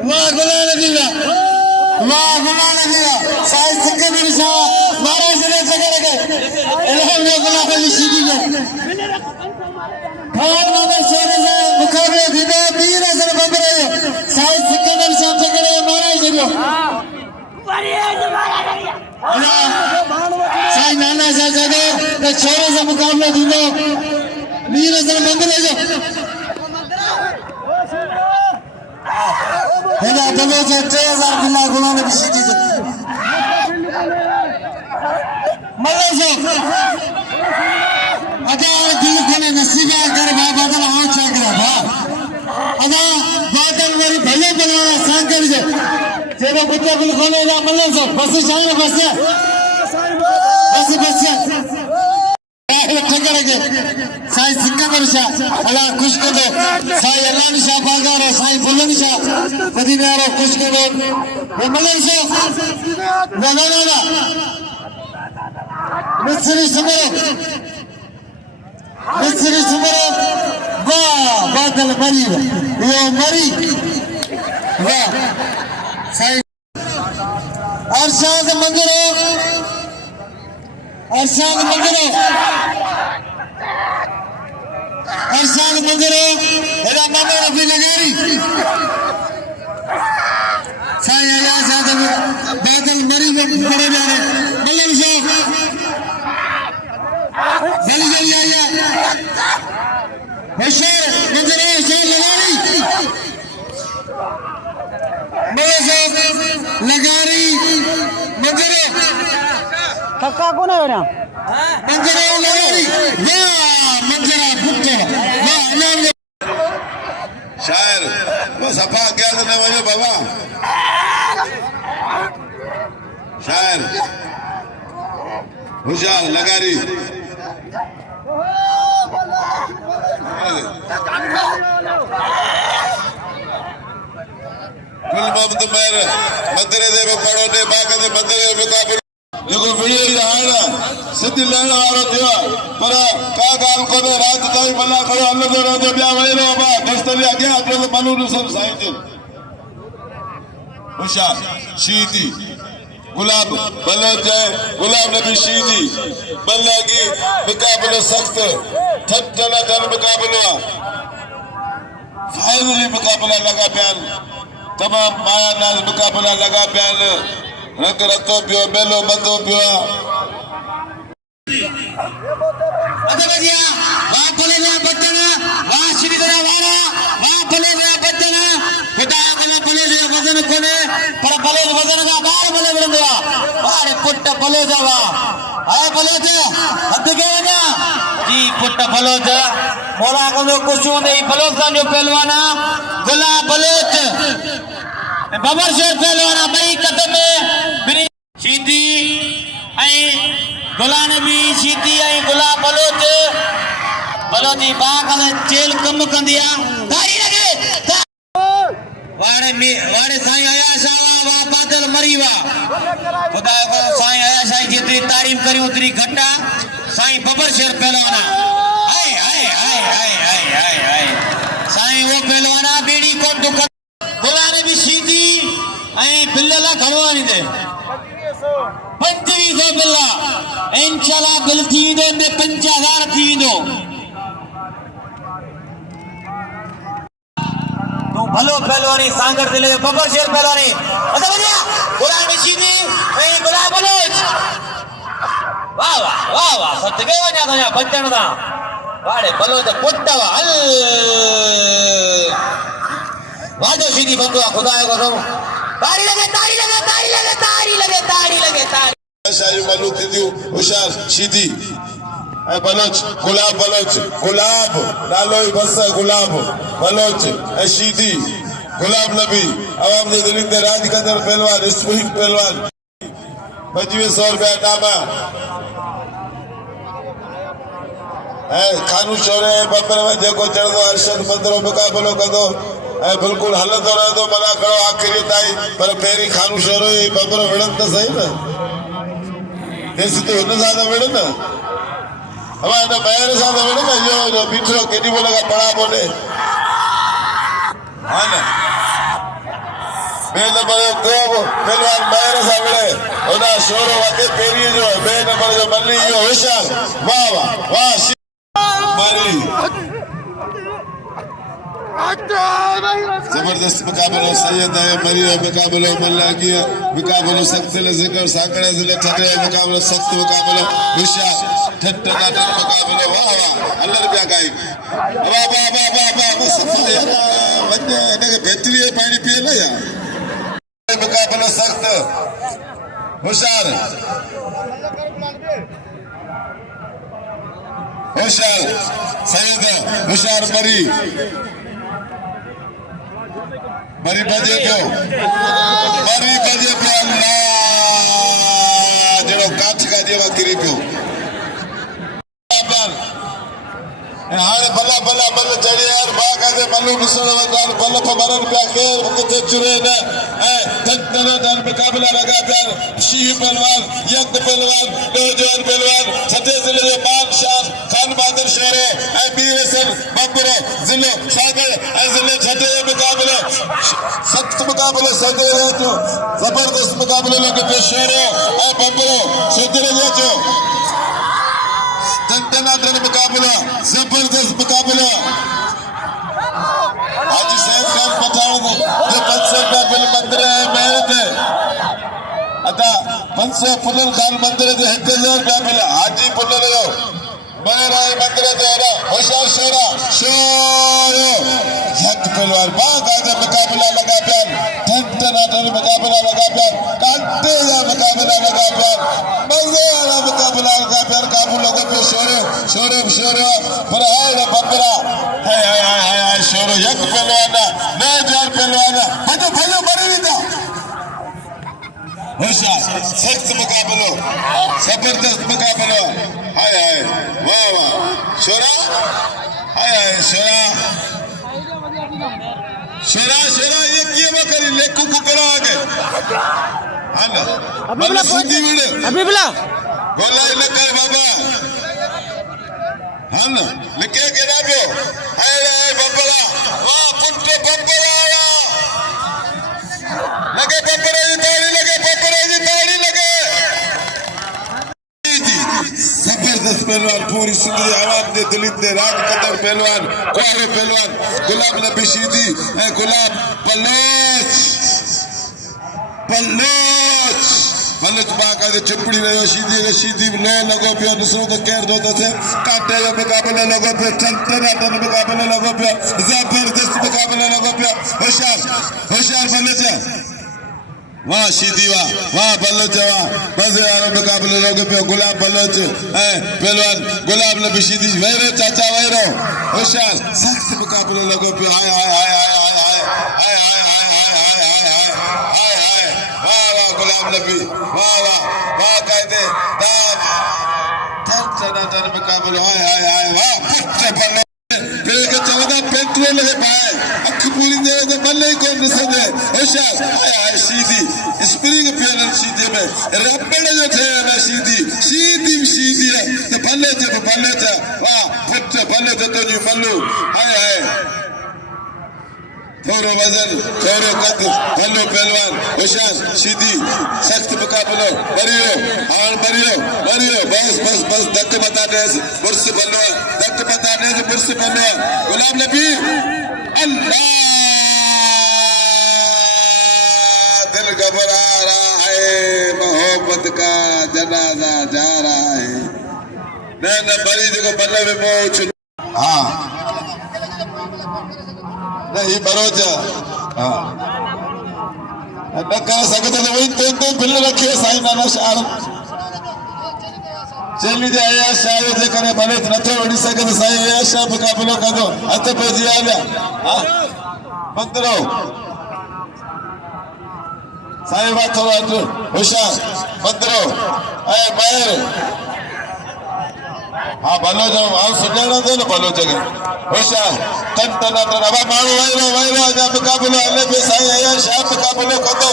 वाह गुलाम नबी वाह गुलाम नबी साईं सिक्के में निशान महाराज ने जगह के इनाम में गुलाम नबी सीधी को खान मामा शेरे से मुकाबले दिदा 20,000 बंद रहे साईं सिक्के में निशान जगह के महाराज जो साईं नाना सा जगह तो छोरे से मुकाबला दिदा 20,000 बंद रहे हेला दलो से 3000 बिल्ला गुलाम नबी सीधी मल्ला से अदा दिल खोले नसीबा कर बादल हाथ चाकरा भा अदा बादल मेरी भले बनाना सांकर जे जेरो कुत्ता दिल खोले ना मल्ला से बस जाए बस ठकर के साईं सिक्का बरसा अल्लाह खुश कर दो साईं अल्लाह निशा बागार साईं बुल्ला निशा मदीना रो खुश कर दो ये मल्ला से ना मिस्री सुमरो वाह बादल मरी यो मरी वाह साईं अरशाद मंगरो एरा मामा रफी लगारी साईं अयास आदम बादल मरी में बड़े जाने मल्लम साहब जल्दी जल्दी आइए होशियार मंजरो होशियार लगारी मल्लम साहब लगारी मंजरो थक्का कौन है ना मंजरा लगारी वाह मंजरा पुट्टा वाह इनाम शायर वो सफा क्या करने वाले बाबा शायर होशियार लगारी कुल मोहम्मद मेर मंदिरे दे पड़ो ने बाग दे मंदिरे मुकाबले जेको वीडियो ई आया सिद्धी लहण वारो थियो पर का गाल कोने रात ताई भला खड़ो हलंदो रहंदो ॿिया वही रहो बा दोस्त बि अॻियां अचो त मनु ॾिसनि साईं जन होशियार शीदी गुलाब बलोच गुलाम नबी शीदी बल्लागी मुकाबलो सख्त ठट्ठना ठन मुकाबलो फाइनली मुकाबला लगा पियान तमाम माया नाल मुकाबला लगा पियान रंग रतो पियो मेलो बंदो पियो अदे बजिया वाह भले रे बच्चना वाह श्री दरा वाला वाह भले रे बच्चना खुदा भले भले रे वजन कोने पर भले वजन का बार भले बंदवा बारे पुट्ट भले जावा आए भले थे हद गए ना जी पुट्ट भलो जा मोरा को कुछ नहीं भलो सा जो पहलवाना गुला भलोच बबर शेर पहलवाना बई कदम में सीधी आई गुला नबी सीधी आई गुला बलोच बलोची बाग में चेल कम कंदिया तारी लगे वाड़े साईं आया बड़ी वाह खुदा को साईं आया साईं जितनी तारीफ करी उतनी घटा साईं बबर शेर पहलवाना हाय हाय हाय हाय हाय हाय हाय साईं वो पहलवाना बीड़ी को दुख बुलाने भी सीधी बिल्ला खड़वानी दे 2500 बिल्ला इंशाल्लाह बिल थी दो 5000 थी दो तो भलो पहलवानी सांगर जिले के बबर शेर पहलवानी अच्छा बढ़िया बुलाने भी सीधी गुलाब बलोच वाह वाह वाह वाह सत्य के वजह तो यहाँ बच्चन था वाड़े बलोच कुत्ता हल वाजो सीधी बंदुआ खुदा को तो तारी लगे तारी लगे तारी लगे तारी लगे तारी लगे तारी शाही मालूम थी होशियार सीधी बलोच गुलाब नालो ही बस गुलाब बलोच सीधी गुलाब नबी आवाम जे दिल ते राज कंदड़ पहलवान स्प्रिंग पहलवान 2500 रुपया नामा खानू शोरे बबर में जेको चढ़ंदो अरशद मंदरो मुकाबलो कंदो बिल्कुल हलंदो रहंदो मना करो आखिरी ताईं पर पहिरीं खानू शोरो ई बबर विढ़नि त सही न तेसि तो हुन सां त विढ़ न हवा हिन ॿाहिरि सां त विढ़ न इहो बीठो केॾी महिल खां पड़ा कोन्हे हा न ॿिए नंबर जो को पहलवान ॿाहिरि सां विढ़े हुन शोरो वधे पहिरीं जो ॿिए नंबर जो मल्ली इहो होशियार वाह वाह वाह जबरदस्त मुकाबलो सैयद है मरीर मुकाबलो मल्लाकिया मुकाबलो सख्त जिक्र सांकड़ा जिले ठगरे मुकाबलो सख्त मुकाबलो होशियार ठट्टा नाटक मुकाबलो वाह वाह अल्लाह रुपया गाई वाह वाह वाह वाह वाह बस यार वने इनके बेहतरी पानी पिए ना यार मुकाबलो सख्त होशियार होशियार सैयद होशियार मरी बजे पियो अल्लाह जड़ो काठ का जेवा किरी पियो हाणे भला भला मल चढ़ी यार बाकायदे मल्लू ॾिसण वञान बल मरन पिया केर किथे चुरे न दन मुकाबला लगा पिया शीह पहलवान यंग पहलवान नौजवान पहलवान छठे जिले जो बादशाह खान बहादुर शेरे बीएसएल बबरो जिले सागर जिले छठे मुकाबले सख्त मुकाबले सदे जो जबरदस्त मुकाबले लगे पियो शेरे बबरो सदरे जो टनाटन मुकाबला जबरदस्त मुकाबला आज सैयद खान पठान जो 500 रुपया बिल मंदिर है मेहनत है अदा 500 पुनर खान मंदिर जो 1000 रुपया बिल हाजी पुनर जो मेहराज मंदिर जो है होशियार शेरा शोरो यक पहलवान बाकायदे मुकाबला लगा पिया टनाटन मुकाबला लगा पिया कांटे का मुकाबला लगा पिया मजे वाला मुकाबला लगा पिया काबू लोगों पे शोरे पर हाय बबरा हाय हाय हाय हाय शोरो यक पहलवाना नौजवान पहलवाना भलो भलो बड़ी विदा होशियार सख्त मुकाबलो जबरदस्त मुकाबलो हाय हाय वाह वाह शोरा हाय हाय शोरा ये किए बकरी लेकू कुकड़ा आगे हां ना अभी बोला गोला न कर बाबा हां ना लिखे के ना पियो हाय हाय बबला वाह पुट्टे बबला आया लगे बबरे की ताड़ी लगे जबरदस्त पहलवान पूरी सिंधी आवाम दे दिल दे राज कदर पहलवान कोहरे पहलवान गुलाब नबी सीधी गुलाब बलोच बाकायदे चुपड़ी रहो सीधी लो लगो पियो दूसरो तो केर दो थे काटे जो मुकाबला लगो पियो टनाटन मुकाबला लगो पियो जबरदस्त मुकाबला लगो पियो होशियार बलोच वाह सीधी वाह बलोच वाह मजे वाला मुकाबला लगो पियो गुलाब बलोच पहलवान गुलाब नबी सीधी वैरो चाचा वैरो होशियार सख्त मुकाबला लगो पियो हाय हाय हाय हाय हाय हाय गुलाब नबी वाह वाह वाह कहते टनाटन मुकाबला हाय हाय हाय वाह पुट्टे बलो फिर के 14 पेट्रोल लगे पाए अख पूरी दे तो बल्ले को निसदे होशियार हाय हाय सीधी स्प्रिंग में रबड़ जो थे ना सीधी सीधी सीधी है तो भले थे वाह पुट भले थे तो नहीं मल्लू हाय हाय थोड़ो वजन थोड़ो कद भलो पहलवान होशियार सीधी सख्त मुकाबलो बरियो बस धक मता दे बुर्स बनो धक मता दे बुर्स बनो गुलाम नबी अल्लाह दिल घबरा रहा है मोहब्बत का जनाजा जा रहा है न बड़ी देखो बल्ले में पहुंच हाँ नहीं बरोज हाँ न कर सकते तो वही तो बिल रखे साईं नाना शाह चली जे आया शाह जे करे भले न तो वड़ी सके साईं आया शाह मुकाबलो कदो हथ पे जी आया हां बंदरो साईं बात थोड़ा होशियार बंदरो ए मायर हाँ भलो जो आओ सुजाना दे ना भलो जगह होशियार टन अब मारू वायरो जा मुकाबलो अले पे साईं आया शाह मुकाबलो कदो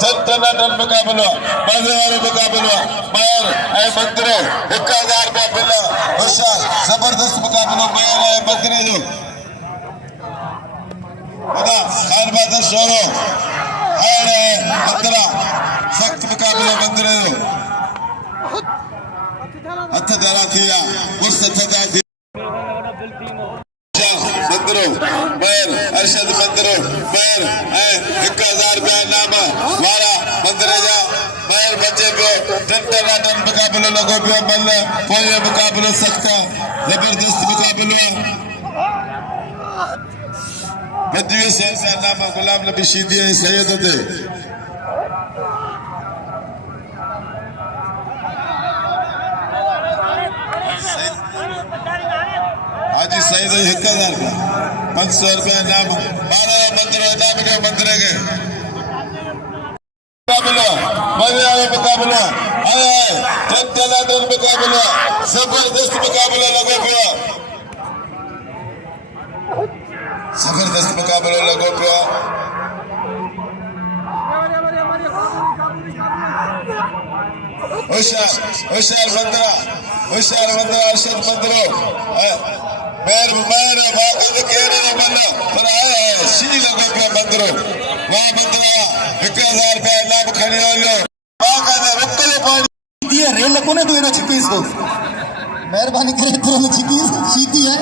टन मुकाबलो मजे वालो मुकाबलो मायर ए बंदरो 1000 रुपया बिला होशियार जबरदस्त मुकाबलो मायर है बंदरे जो खुदा खान बादर शोरो अरे बंदरा सख्त मुकाबलो बंदरे जो हथ दरा थिया उस थदा थी बंदरो बैर अरशद बंदरो बैर ए 1000 रुपया नामा वाला बंदरे जा बैर बचे पे टन मुकाबलो लगो पे बल्ले कोई मुकाबलो सख्त जबरदस्त मुकाबलो बद्री से नामा गुलाम नबी सीधी सैयद थे हाजी सईद 1000 रुपया 500 रुपया नाम 12 बंदरो नाम के बंदरे के मुकाबला मजे आए मुकाबला आए टन मुकाबला जबरदस्त मुकाबला लगो पे जबरदस्त मुकाबला लगो पे होशियार बंदरा अरशद बंदरो मैर बाकी तो कह रहे बंदा पर आया सी लगो पे बंदरो वाह बंदरा 1000 रुपया लाभ खड़े हो लो बाका रुकले पानी दिए रेल कोने तो एना छिपीस दो मेहरबानी करे तुरंत छिपी सीधी है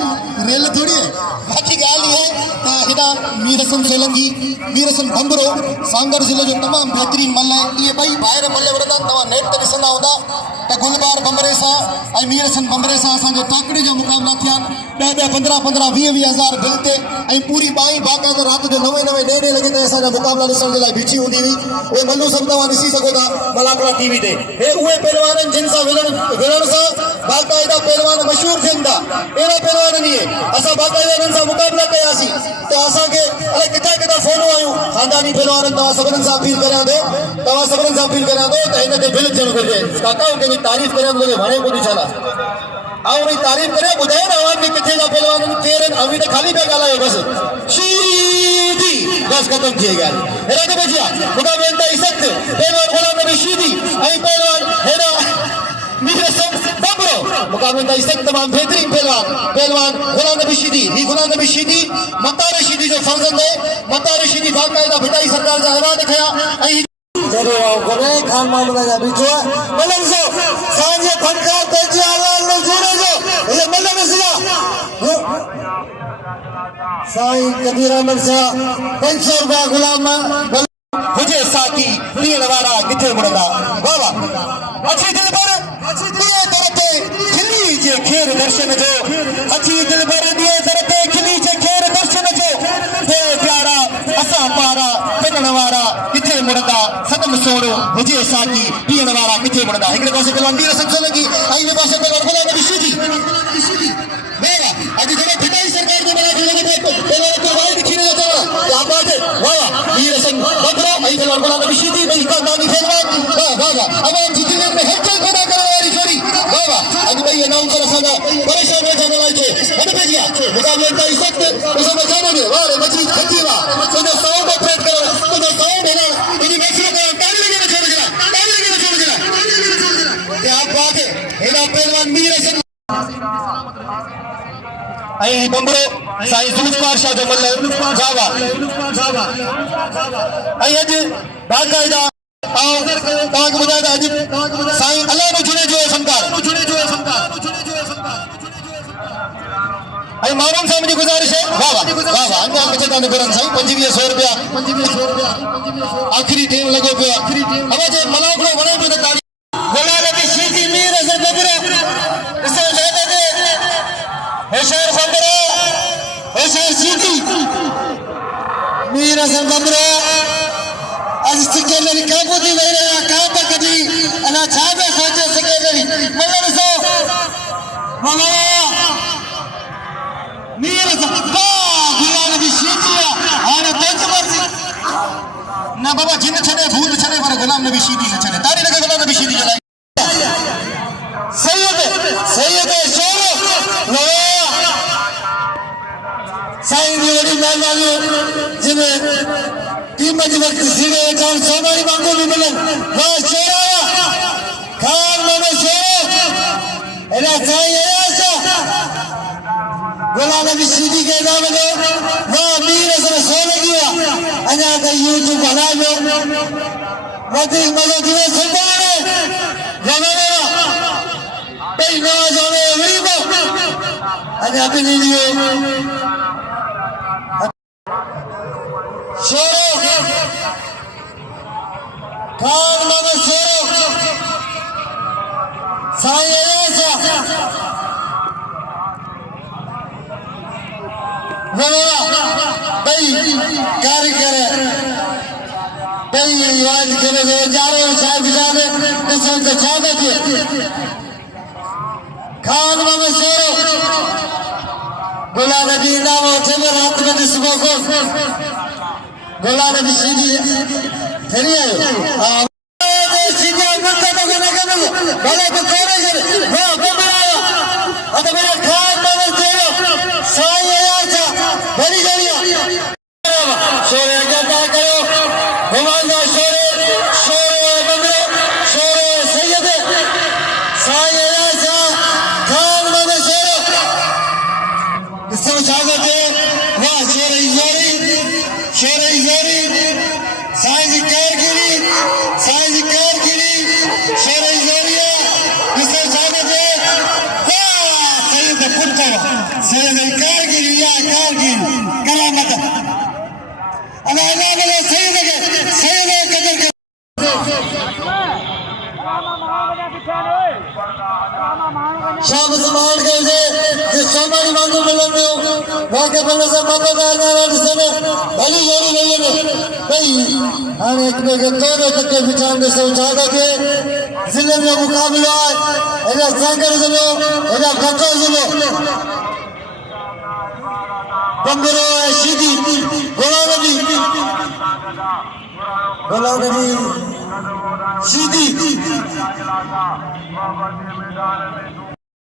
रेल थोड़ी है बाकी गाल है ता हिदा मीर हसन सोलंकी मीर हसन बंबरो सांगर जिले जो तमाम बेहतरीन मल है ये भाई बाहर मल वरदा तवा नेट ते दिसंदा होंदा त गुलबार बंबरे सा आई मीर हसन बंबरे सा असा जो टाकड़े जो मुकाबला थिया 15 20 बिल ते आई पूरी बाई बाकायदा रात जो 9 डेढ़ लगे ते असा मुकाबला दिसण जे लाई बिछी हुंदी हुई ओए मल्लू सब तवा दिसी सको ता मलाकड़ा टीवी ते हे ओए पहलवान जिन सा विरण सा बाकायदा पहलवान मशहूर थिंदा एड़ा पहलवान नहीं असा बाकायदा इनन सा मुकाबला कयासी तो असा के अरे किथा फोन आयो खानदानी पहलवान तवा सबन सा अपील करया दो त इन ते बिल थियण घुर्जे काका के तारीफ करया तो वणे को छाला आओ नहीं तारीफ करे बुधाए ना आवाज में किथे जा पहलवान केरन अभी तो खाली पे गालायो बस सीधी बस खत्म थी गया हेरा तो बचिया मुकाबला इंता इज्जत पहलवान गुलाम नबी सीधी आई पहलवान हेरा मीर सब बबरो मुकाबला इंता इज्जत तमाम बेहतरीन पहलवान गुलाम नबी सीधी ही गुलाम नबी सीधी मतार सीधी जो फर्जंद है मतार सीधी बाकायदा भिटाई सरकार जा हरा दिखाया आई जरे आओ गने खान मामला जा बिचो मलम सो सांजे फटकार तेजी आलाल नो जोरे जो ये मलम सिया साईं कबीर अहमद सा 500 रुपया गुलाम मुझे साकी पीण वाला किथे मुड़दा बाबा अच्छी दिल पर दिए तरते खिली जे खेर दर्शन जो अच्छी दिल पर दिए तरते खिली जे खेर दर्शन जो हे प्यारा असा पारा पिनण वाला किथे मुड़दा सदम सोड़ो मुझे साकी पीण वाला किथे मुड़दा एकड़े पासे पहलवान वीर संसद लगी आई में पासे पहलवान गुलाम नबी सीधी मेरा आज जने फिटाई सरकार के बना के लगे पहलवान को वाई दिखने जाता क्या बात है वाह वीर संग बकरा आई पहलवान गुलाम नबी सीधी भाई का नामी पहलवान वाह अब हम जीतने में हल्चल पैदा करने वाली जोड़ी वाह आज भाई अनाउंसर सादा परेशान हो जाने वाले थे हट पे गया मुकाबले का इज्जत उसे बचाने दे वाह रे मछली खतीवा तो जो साउंड ऑपरेट करो तो जो साउंड है ना इन्हीं मैच में ताली लगे छोड़ दिया ताली लगे बादशाह जो मल्ल जावा ऐं अॼु बाक़ाइदा तव्हांखे ॿुधायां त अॼु साईं अलाह में जुड़े जो संकार ऐं माण्हुनि सां मुंहिंजी गुज़ारिश आहे वाह वाह वाह वाह अञा किथे तव्हां घुरनि साईं 2500 रुपया आख़िरी टाइम लॻो पियो आहे हवा जे मलाकड़ो वणे पियो त ताली गुलाल बि सीधी मीर असां बबरो ॾिसो जाते ते होशियार बबरो होशियार सीधी मीर असां बबरो आज सिक्के मेरी काबूती वही रहा काबा कदी अना छाबे सोचे सिक्के मेरी मल्ला ॾिसो मल्ला मीर असां गुलाल बि सीधी आहे हाणे तोच मर्ज़ी ना बाबा जिन छड़े भूत छड़े पर गुलाम नबी सीधी न छड़े तारी लगे गुलाम नबी सीधी जलाई सैयद सैयद शोरो वाह साईं जी वड़ी मेहरबानी जिन्हें कीमत वक्त सीधे जान सोनारी मांगो भी मिलन वाह शोरा खान मानो शोरो एला साईं ऐसा गुलाम नबी सीधी के नाम दो वाह मीर असल सोने गया अञा त यूट्यूब हलायो वधीक मज़ो थींदो सुभाणे रमणा ॿई नवां जाने विड़ीबो अञा ॿिन्ही ॾींहं शेरो खान मानो शेरो साईं ऐसा रमणा ॿई कारीगर ॿई याद करे जारो साहिब जाने ॾिसो त छा बचे खान मानो शेरो गुलाम नबी नामो जबर हाथ में ॾिसबो को गुलाम नबी सीधी ठरी आयो हां सीधा मत तो न करो भले तो करे वाह बबरायो अत मेरा खान मानो शेरो साईं आया बड़ी गरिया शेरे गदा करो घुमांदा शेरे शेरे बबरो शेरे सैयद साईं आया खान मानो शेरो इससे छागो के वाह शेरे जोरी साईं जी कारगिरी शेरे जोरिया इससे छागो के वाह सैयद पुत्र सैयद कारगिरी या कारगिरी करामत अना अल्लाह ने सैयद कदर के शाम जमान के जे सोनारी मांगो मिलन में वाके बने से बाबा का नारा दिसने भली जोरी नहीं है भाई हाने एक में के तोरे तक के विचार में से उठागा के जिले में मुकाबला है एला सागर जिलो एला खटो जिलो बंगरो है सीधी गुलाम नबी सीधी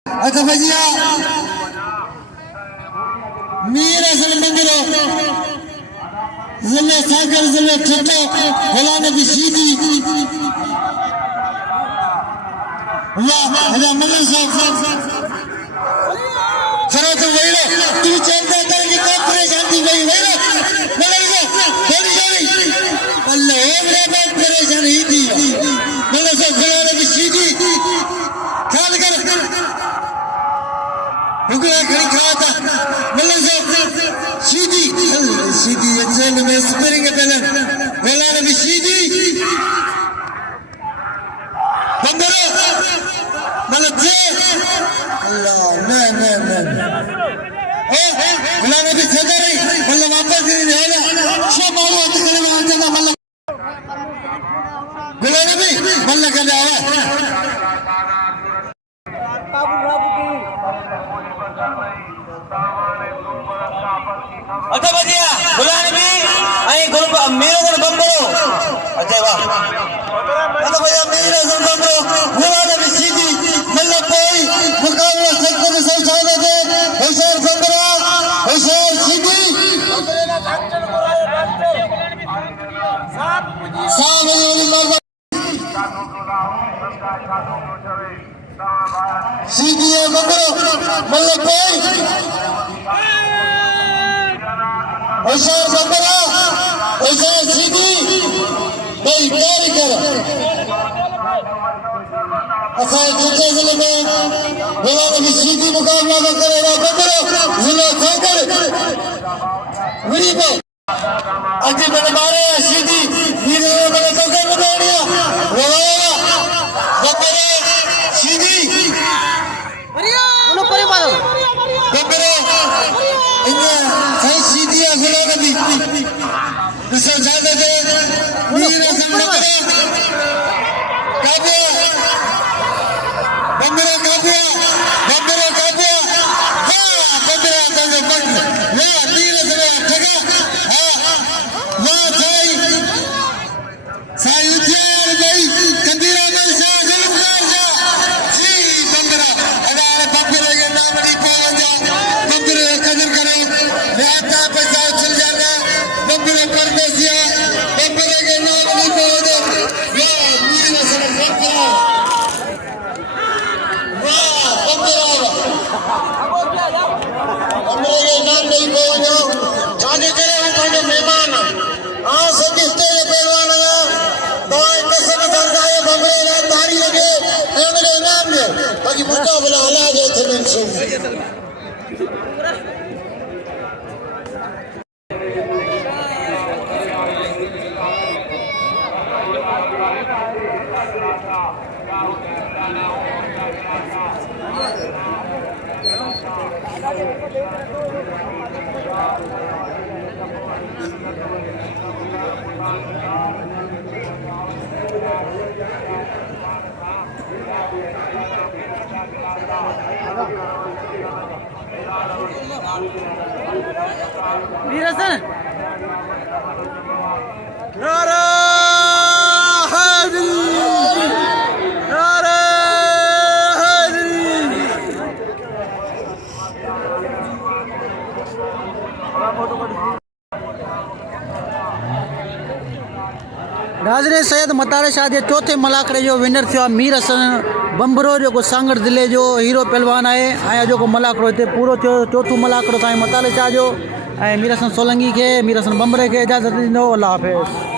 अच्छा भैया मीर असल बंगरो जिले सागर जिले ठट्टो गुलाम नबी सीधी वाह हजा मल्ल साहब चलो तो वही लो तू चलता कर की कोई परेशानी नहीं वही लो मतलब को थोड़ी जोरी अल्लाह मेरा बहुत परेशान ही थी मतलब से गुलाम नबी सीधी ख्याल कर हुक्म खड़ी खड़ा था मतलब से सीधी जेल में स्प्रिंग पहले गुलाम नबी सीधी बंदरो मतलब जे अल्लाह नहीं गुलाम नबी सदा रही मतलब वापस नहीं है शो मारो तो करे वांचना मतलब गुलाम नबी मतलब कहने आवा अच्छा बजिया गुलाम नबी आई ग्रुप मेरो बंबरो अच्छा वाह अच्छा भैया मेरो बंबरो गुलाम नबी सीधी मतलब कोई मुकाबला सकते में सब साहब के होशियार बंबरा होशियार सीधी साहब वाली मर्द सीधी है बंबरो मतलब कोई होशियार बंबरा होशियार सीधी भाई तैयारी कर असांजे चुटे ज़िले में वेला भी सीधी मुकाबला न करेगा बंबरो ज़िला खंगर विड़ी पे अॼु मेरे बारे सीधी वीर मेरे खंगर बुधाणिया वेला बंबरो सीधी बंबरो इन्हें सही सीधी अगला कभी दूसरे जाते थे वीर संग करे काबिया बंबरो काबिया वाह बंबरो संग बंद वाह तीर से ठगा वाह साई उद्यान भाई कंदीरा में शाह गुलकार जा जी बंबरा अदारे बंबरे के नाम नहीं पहुंचा बंबरे कदर करो रहता पैसा चल जाना बंबरे परदेसिया बंबरे के नाम नहीं पहुंचा वाह वीर संग बंबरा वाह बंबरे के नाम नहीं पहुंचा जाने करे हम पाने मेहमान हाँ सभी स्टेज पहलवान आया दवाई कसम दर्दाए बंबरे ना तारी लगे मेरे नाम में बाकी मुकाबला हला गए थे मंसूर वीरसन नाज़रीन सैयद मतार शाह जे चौथे मलाकड़े जो विनर थियो मीर हसन बंबरो जो सांगड़ ज़िले जो हीरो पहलवान है ऐं जो मलाकड़ो हिते पूरो थियो चौथो मलाकड़ो साईं मतार शाह जो ऐं मीर हसन सोलंकी के मीर हसन बंबरे के इजाज़त ॾींदो अल्लाह हाफ़िज़।